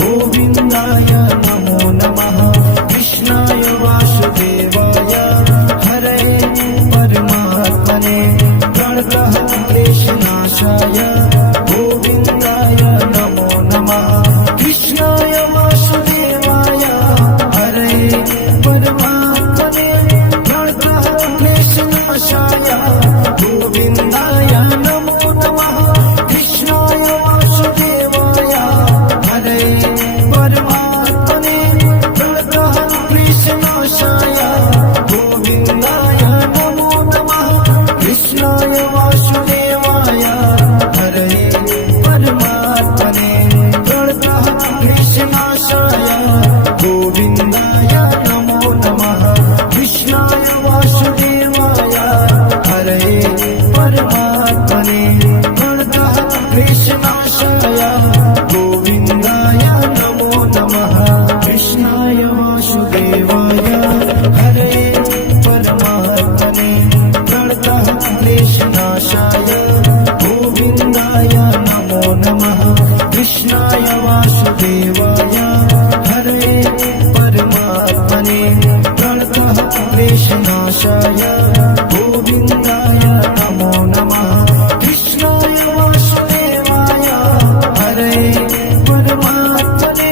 गोविन्दाय नमो नमः कृष्णाय वासुदेवाय हरे परमात्मने प्रणतः क्लेशनाशाय गोविन्दाय नमो नमः कृष्णाय वासुदेवाय हरे परमात्मने प्रणतः क्लेशनाशाय गोविन्दाय नमो नमः कृष्णाय वासुदेवाय हरे परमात्मने प्रणतः क्लेशनाशाय गोविन्दाय नमो नमः कृष्णाय वासुदेवाय हरे परमात्मने प्रणतः क्लेशनाशाय गोविन्दाय नमो नमः कृष्णाय वासुदेवाय हरे परमात्मने प्रणतः क्लेशनाशाय गोविन्दाय नमो नमः कृष्णाय वासुदेवाय हरे परमात्मने प्रणतः क्लेशनाशाय गोविन्दाय नमो नमः कृष्णाय वासुदेवाय हरे परमात्मने प्रणतः क्लेशनाशाय गोविन्दाय नमो नमः कृष्णाय वासुदेवाय हरे परमात्मने प्रणतः क्लेशनाशाय गोविन्दाय नमो नमः कृष्णाय वासुदेवाय हरे परमात्मने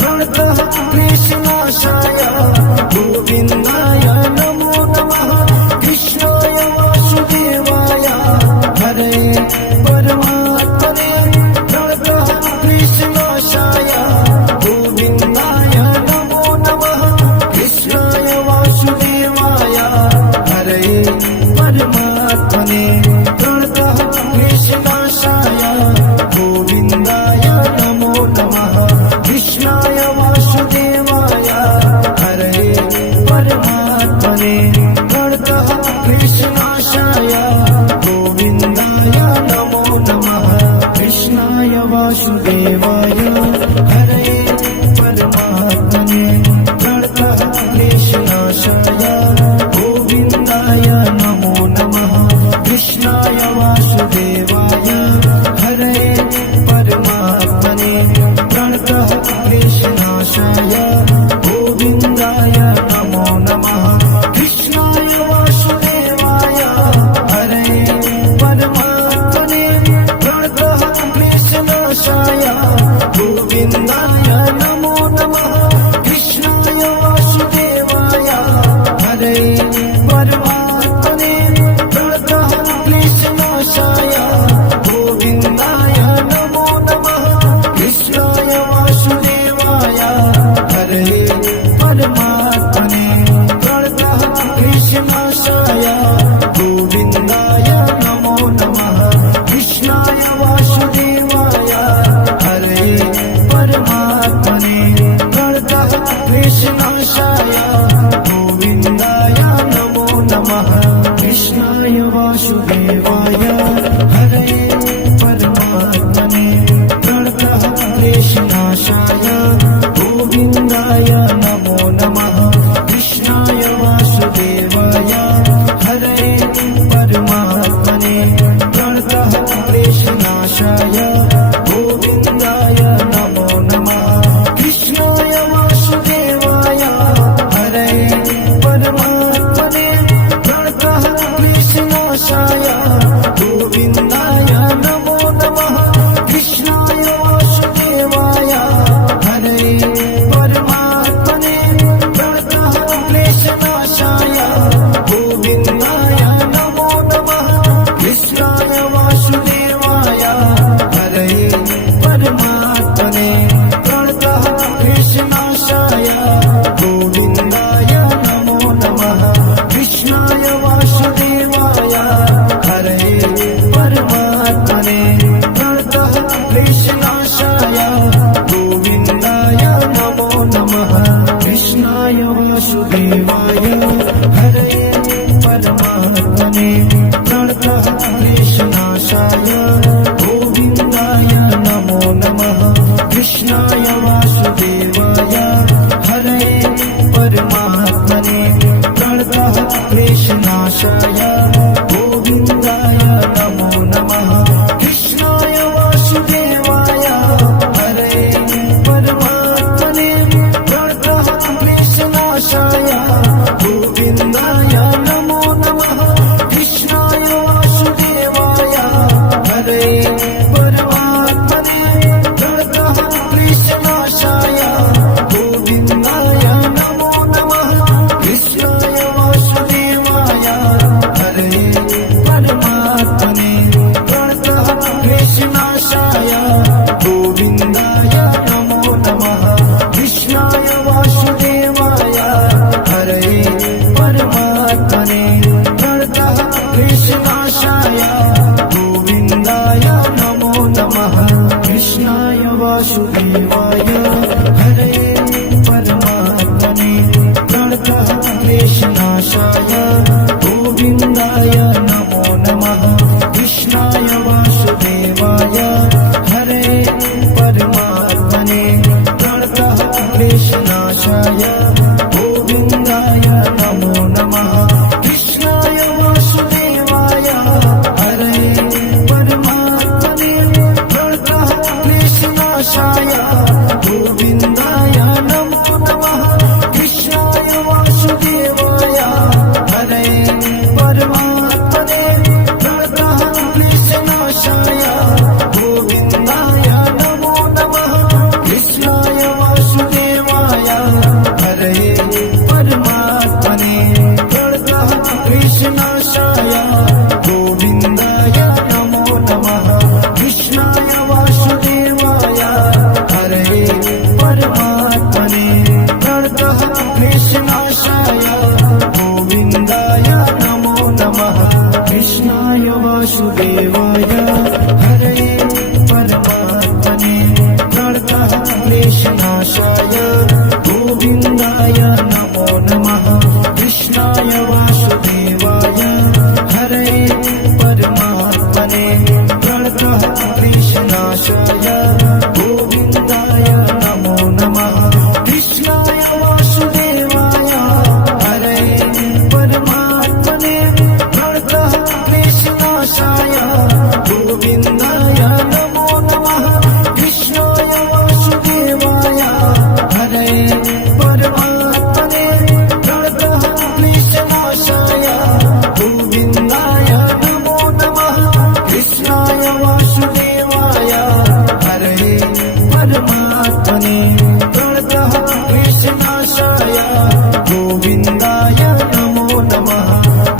प्रणतः क्लेशनाशाय गोविन्दाय नमो नमः कृष्णाय वासुदेवाय हरे परमात्मने प्रणतः क्लेशनाशाय गोविन्दाय नमो नमः कृष्णाय वासुदेवाय हरे परमात्मने प्रणतः क्लेशनाशाय गोविन्दाय नमो नमः कृष्णाय वासुदेवाय हरे परमात्मने प्रणतः क्लेशनाशाय गोविन्दाय नमो नमः कृष्णाय वासुदेवाय हरे परमात्मने प्रणतः क्लेशनाशाय गोविन्दाय नमो नमः कृष्णाय वासुदेवाय हरे परमात्मने प्रणतः क्लेशनाशाय गोविन्दाय नमो नमः कृष्णाय वासुदेवाय कृष्णनाशाय गोविन्दाय नमो नमः कृष्णाय वासुदेवाय हरे परमात्मने प्रणतः क्लेशनाशाय गोविन्दाय नमो नमः कृष्णाय वासुदेवाय हरे परमात्मने प्रणतः क्लेशनाशाय गोविन्दाय नमो नमः कृष्णाय वासुदेवाय हरे परमात्मने प्रणतः क्लेशनाशाय गोविन्दाय नमो नमः कृष्णाय वासुदेवाय हरे परमात्मने प्रणतः क्लेशनाशाय गोविन्दाय नमो नमः कृष्णाय वासुदेवाय हरे परमात्मने प्रणतः क्लेशनाशाय गोविन्दाय नमो नमः कृष्णाय वासुदेवाय हरे परमात्मने प्रणतः क्लेशनाशाय गोविन्दाय नमो नमः कृष्णाय वासुदेवाय हरे परमात्मने प्रणतः क्लेशनाशाय गोविन्दाय नमो नमः कृष्णाय वासुदेवाय हरे परमात्मने प्रणतः क्लेशनाशाय गोविन्दाय नमो नमः कृष्णाय वासुदेवाय हरे परमात्मने प्रणतः क्लेशनाशाय गोविन्दाय नमो नमः कृष्णाय वासुदेवाय हरे परमात्मने प्रणतः क्लेशनाशाय गोविन्दाय नमो नमः कृष्णाय वासुदेवाय हरे परमात्मने प्रणतः क्लेशनाशाय गोविन्दाय नमो नमः कृष्णाय वासुदेवाय हरे परमात्मने प्रणतः क्लेशनाशाय गोविन्दाय नमो नमः कृष्णाय वासुदेवाय हरे परमात्मने प्रणतः क्लेशनाशाय गोविन्दाय नमो नमः कृष्णाय वासुदेवाय हरे परमात्मने प्रणतः क्लेशनाशाय गोविन्दाय नमो नमः कृष्णाय वासुदेवाय हरे परमात्मने प्रणतः क्लेशनाशाय गोविन्दाय नमो नमः कृष्णाय वासुदेवाय हरे परमात्मने प्रणतः क्लेशनाशाय गोविन्दाय नमो नमः कृष्णाय वासुदेवाय हरे परमात्मने प्रणतः क्लेशनाशाय गोविन्दाय नमो नमः कृष्णाय वासुदेवाय हरे परमात्मने प्रणतः क्लेशनाशाय गोविन्दाय नमो नमः कृष्णाय वासुदेवाय हरे परमात्मने प्रणतः क्लेशनाशाय गोविन्दाय नमो नमः कृष्णाय वासुदेवाय हरे परमात्मने प्रणतः क्लेशनाशाय गोविन्दाय नमो नमः कृष्णाय वासुदेवाय हरे परमात्मने प्रणतः क्लेशनाशाय गोविन्दाय नमो नमः कृष्णाय वासुदेवाय हरे परमात्मने प्रणतः क्लेशनाशाय गोविन्दाय नमो नमः कृष्णाय वासुदेवाय हरे परमात्मने प्रणतः क्लेशनाशाय गोविन्दाय नमो नमः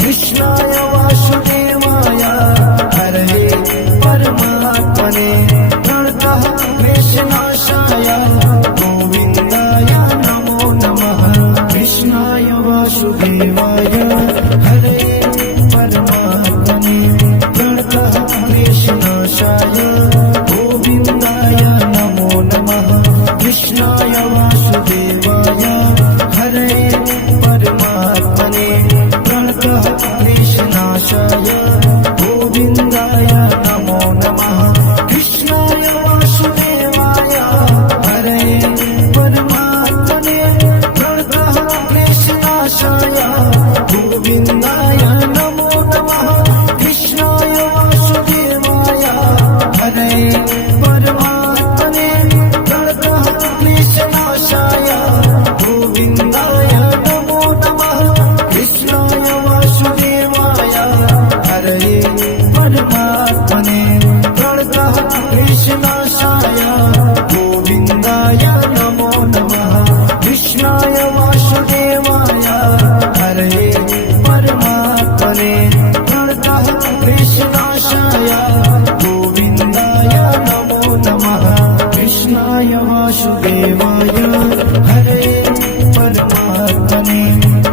कृष्णाय वासुदेवाय हरे परमात्मने प्रणतः क्लेशनाशाय गोविन्दाय नमो नमः कृष्णाय वासुदेवाय हरे परमात्मने प्रणतः क्लेशनाशाय गोविन्दाय नमो नमः कृष्णाय वासुदेवाय हरे गोविन्दाय नमो नमः कृष्णाय वासुदेवाय हरे परमात्मने प्रणतः क्लेशनाशाय गोविन्दाय नमो नमः कृष्णाय वासुदेवाय हरे परमात्मने प्रणतः क्लेशनाशाय गोविन्दाय नमो नमः कृष्णाय वासुदेवाय हरे परमात्मने प्रणतः क्लेशनाशाय गोविन्दाय नमो नमः कृष्णाय वासुदेवाय हरे परमात्मने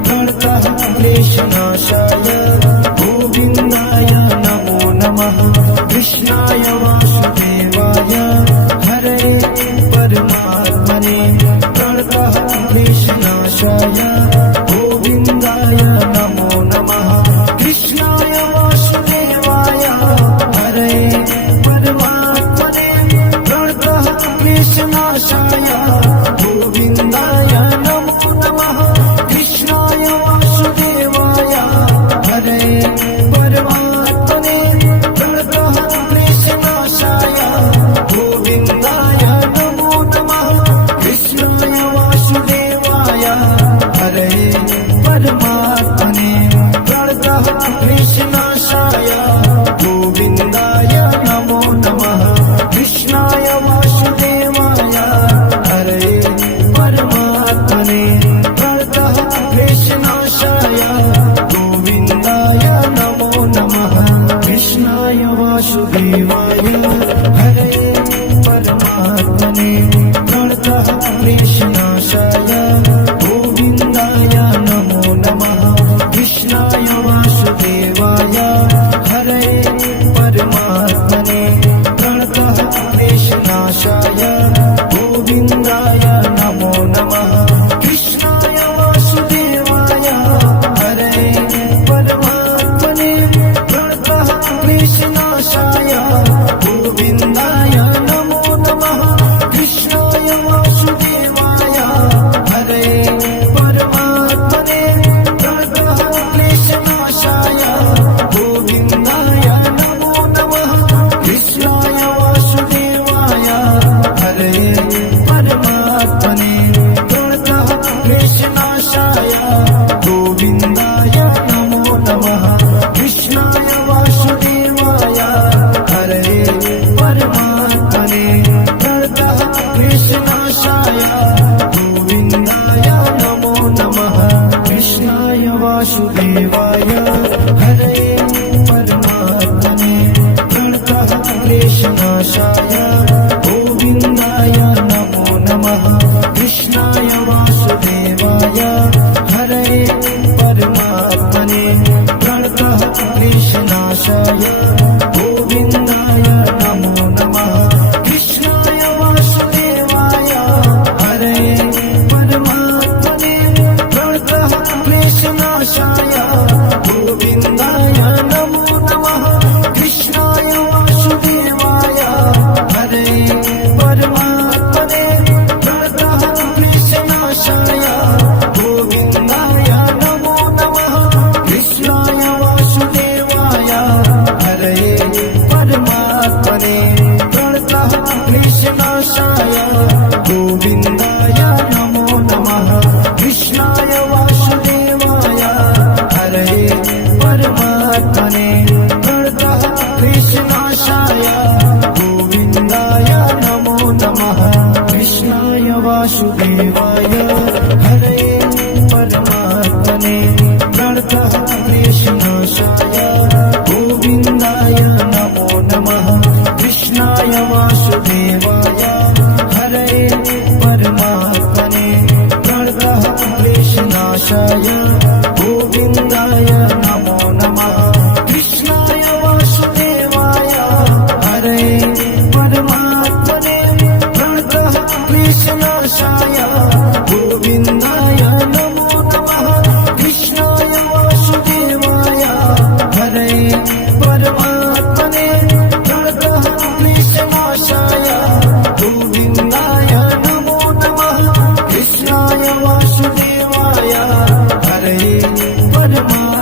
प्रणतः क्लेशनाशाय गोविन्दाय नमो नमः कृष्णाय वासुदेवाय हरे परमात्मने प्रणतः क्लेशनाशाय गोविन्दाय नमो नमः कृष्णाय वासुदेवाय हरे परमात्मने प्रणतः क्लेशनाशाय गोविन्दाय नमो नमः कृष्णाय वासुदेवाय हरे परमात्मने प्रणतः क्लेशनाशाय गोविन्दाय नमो नमः कृष्णाय वासुदेवाय हरे परमात्मने प्रणतः क्लेशनाशाय गोविन्दाय नमो नमः कृष्णाय वासुदेवाय हरे परमात्मने प्रणतः क्लेशनाशाय गोविन्दाय नमो नमः कृष्णाय वासुदेवाय हरे परमात्मने प्रणतः क्लेशनाशाय गोविन्दाय नमो नमः कृष्णाय वासुदेवाय हरे परमात्मने प्रणतः क्लेशनाशाय गोविन्दाय नमो नमः कृष्णाय वासुदेवाय हरे परमात्मने प्रणतः क्लेशनाशाय गोविन्दाय नमो नमः कृष्णाय वासुदेवाय हरे परमात्मने प्रणतः क्लेशनाशाय गोविन्दाय नमो नमः कृष्णाय वासुदेवाय हरे परमात्मने प्रणतः क्लेशनाशाय गोविन्दाय नमो नमः कृष्णाय वासुदेवाय हरे परमात्मने प्रणतः क्लेशनाशाय गोविन्दाय नमो नमः कृष्णाय वासुदेवाय हरे परमात्मने प्रणतः क्लेशनाशाय गोविन्दाय नमो नमः कृष्णाय वासुदेवाय हरे परमात्मने प्रणतः क्लेशनाशाय गोविन्दाय नमो नमः कृष्णाय वासुदेवाय हरे परमात्मने प्रणतः क्लेशनाशाय गोविन्दाय नमो नमः कृष्णाय वासुदेवाय हरे परमात्मने प्रणतः क्लेशनाशाय गोविन्दाय नमो नमः कृष्णाय वासुदेवाय हरे परमात्मने प्रणतः क्लेशनाशाय गोविन्दाय नमो नमः कृष्णाय वासुदेवाय हरे परमात्मने प्रणतः क्लेशनाशाय गोविन्दाय नमो नमः कृष्णाय वासुदेवाय हरे परमात्मने प्रणतः क्लेशनाशाय गोविन्दाय नमो नमः कृष्णाय वासुदेवाय हरे परमात्मने प्रणतः क्लेशनाशाय गोविन्दाय नमो नमः कृष्णाय वासुदेवाय हरे परमात्मने प्रणतः क्लेशनाशाय गोविन्दाय नमो नमः कृष्णाय वासुदेवाय हरे परमात्मने प्रणतः क्लेशनाशाय गोविन्दाय नमो नमः कृष्णाय वासुदेवाय हरे परमात्मने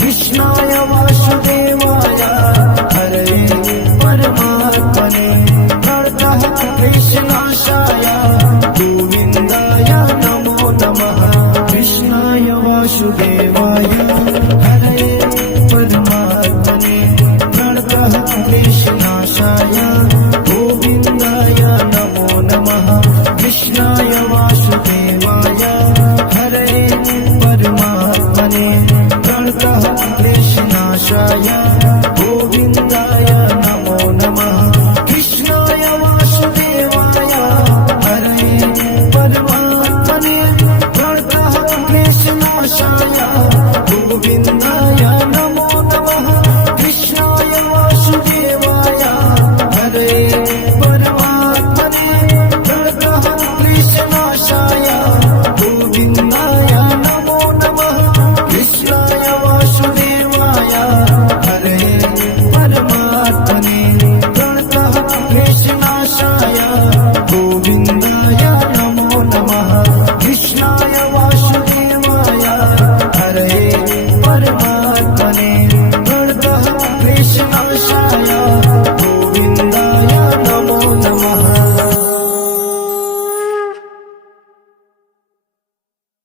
कृष्णाय वासुदेवाय हरे परमात्मने प्रणतः क्लेशनाशाय गोविन्दाय नमो नमः कृष्णाय वासुदेवाय हरे परमात्मने प्रणतः क्लेशनाशाय गोविन्दाय नमो नमः कृष्णाय वासुदेवाय हरे परमात्मने प्रणतः क्लेशनाशाय गोविन्दाय नमो नमः कृष्णाय वासुदेवाय हरे परमात्मने प्रणतः क्लेशनाशाय गोविन्दाय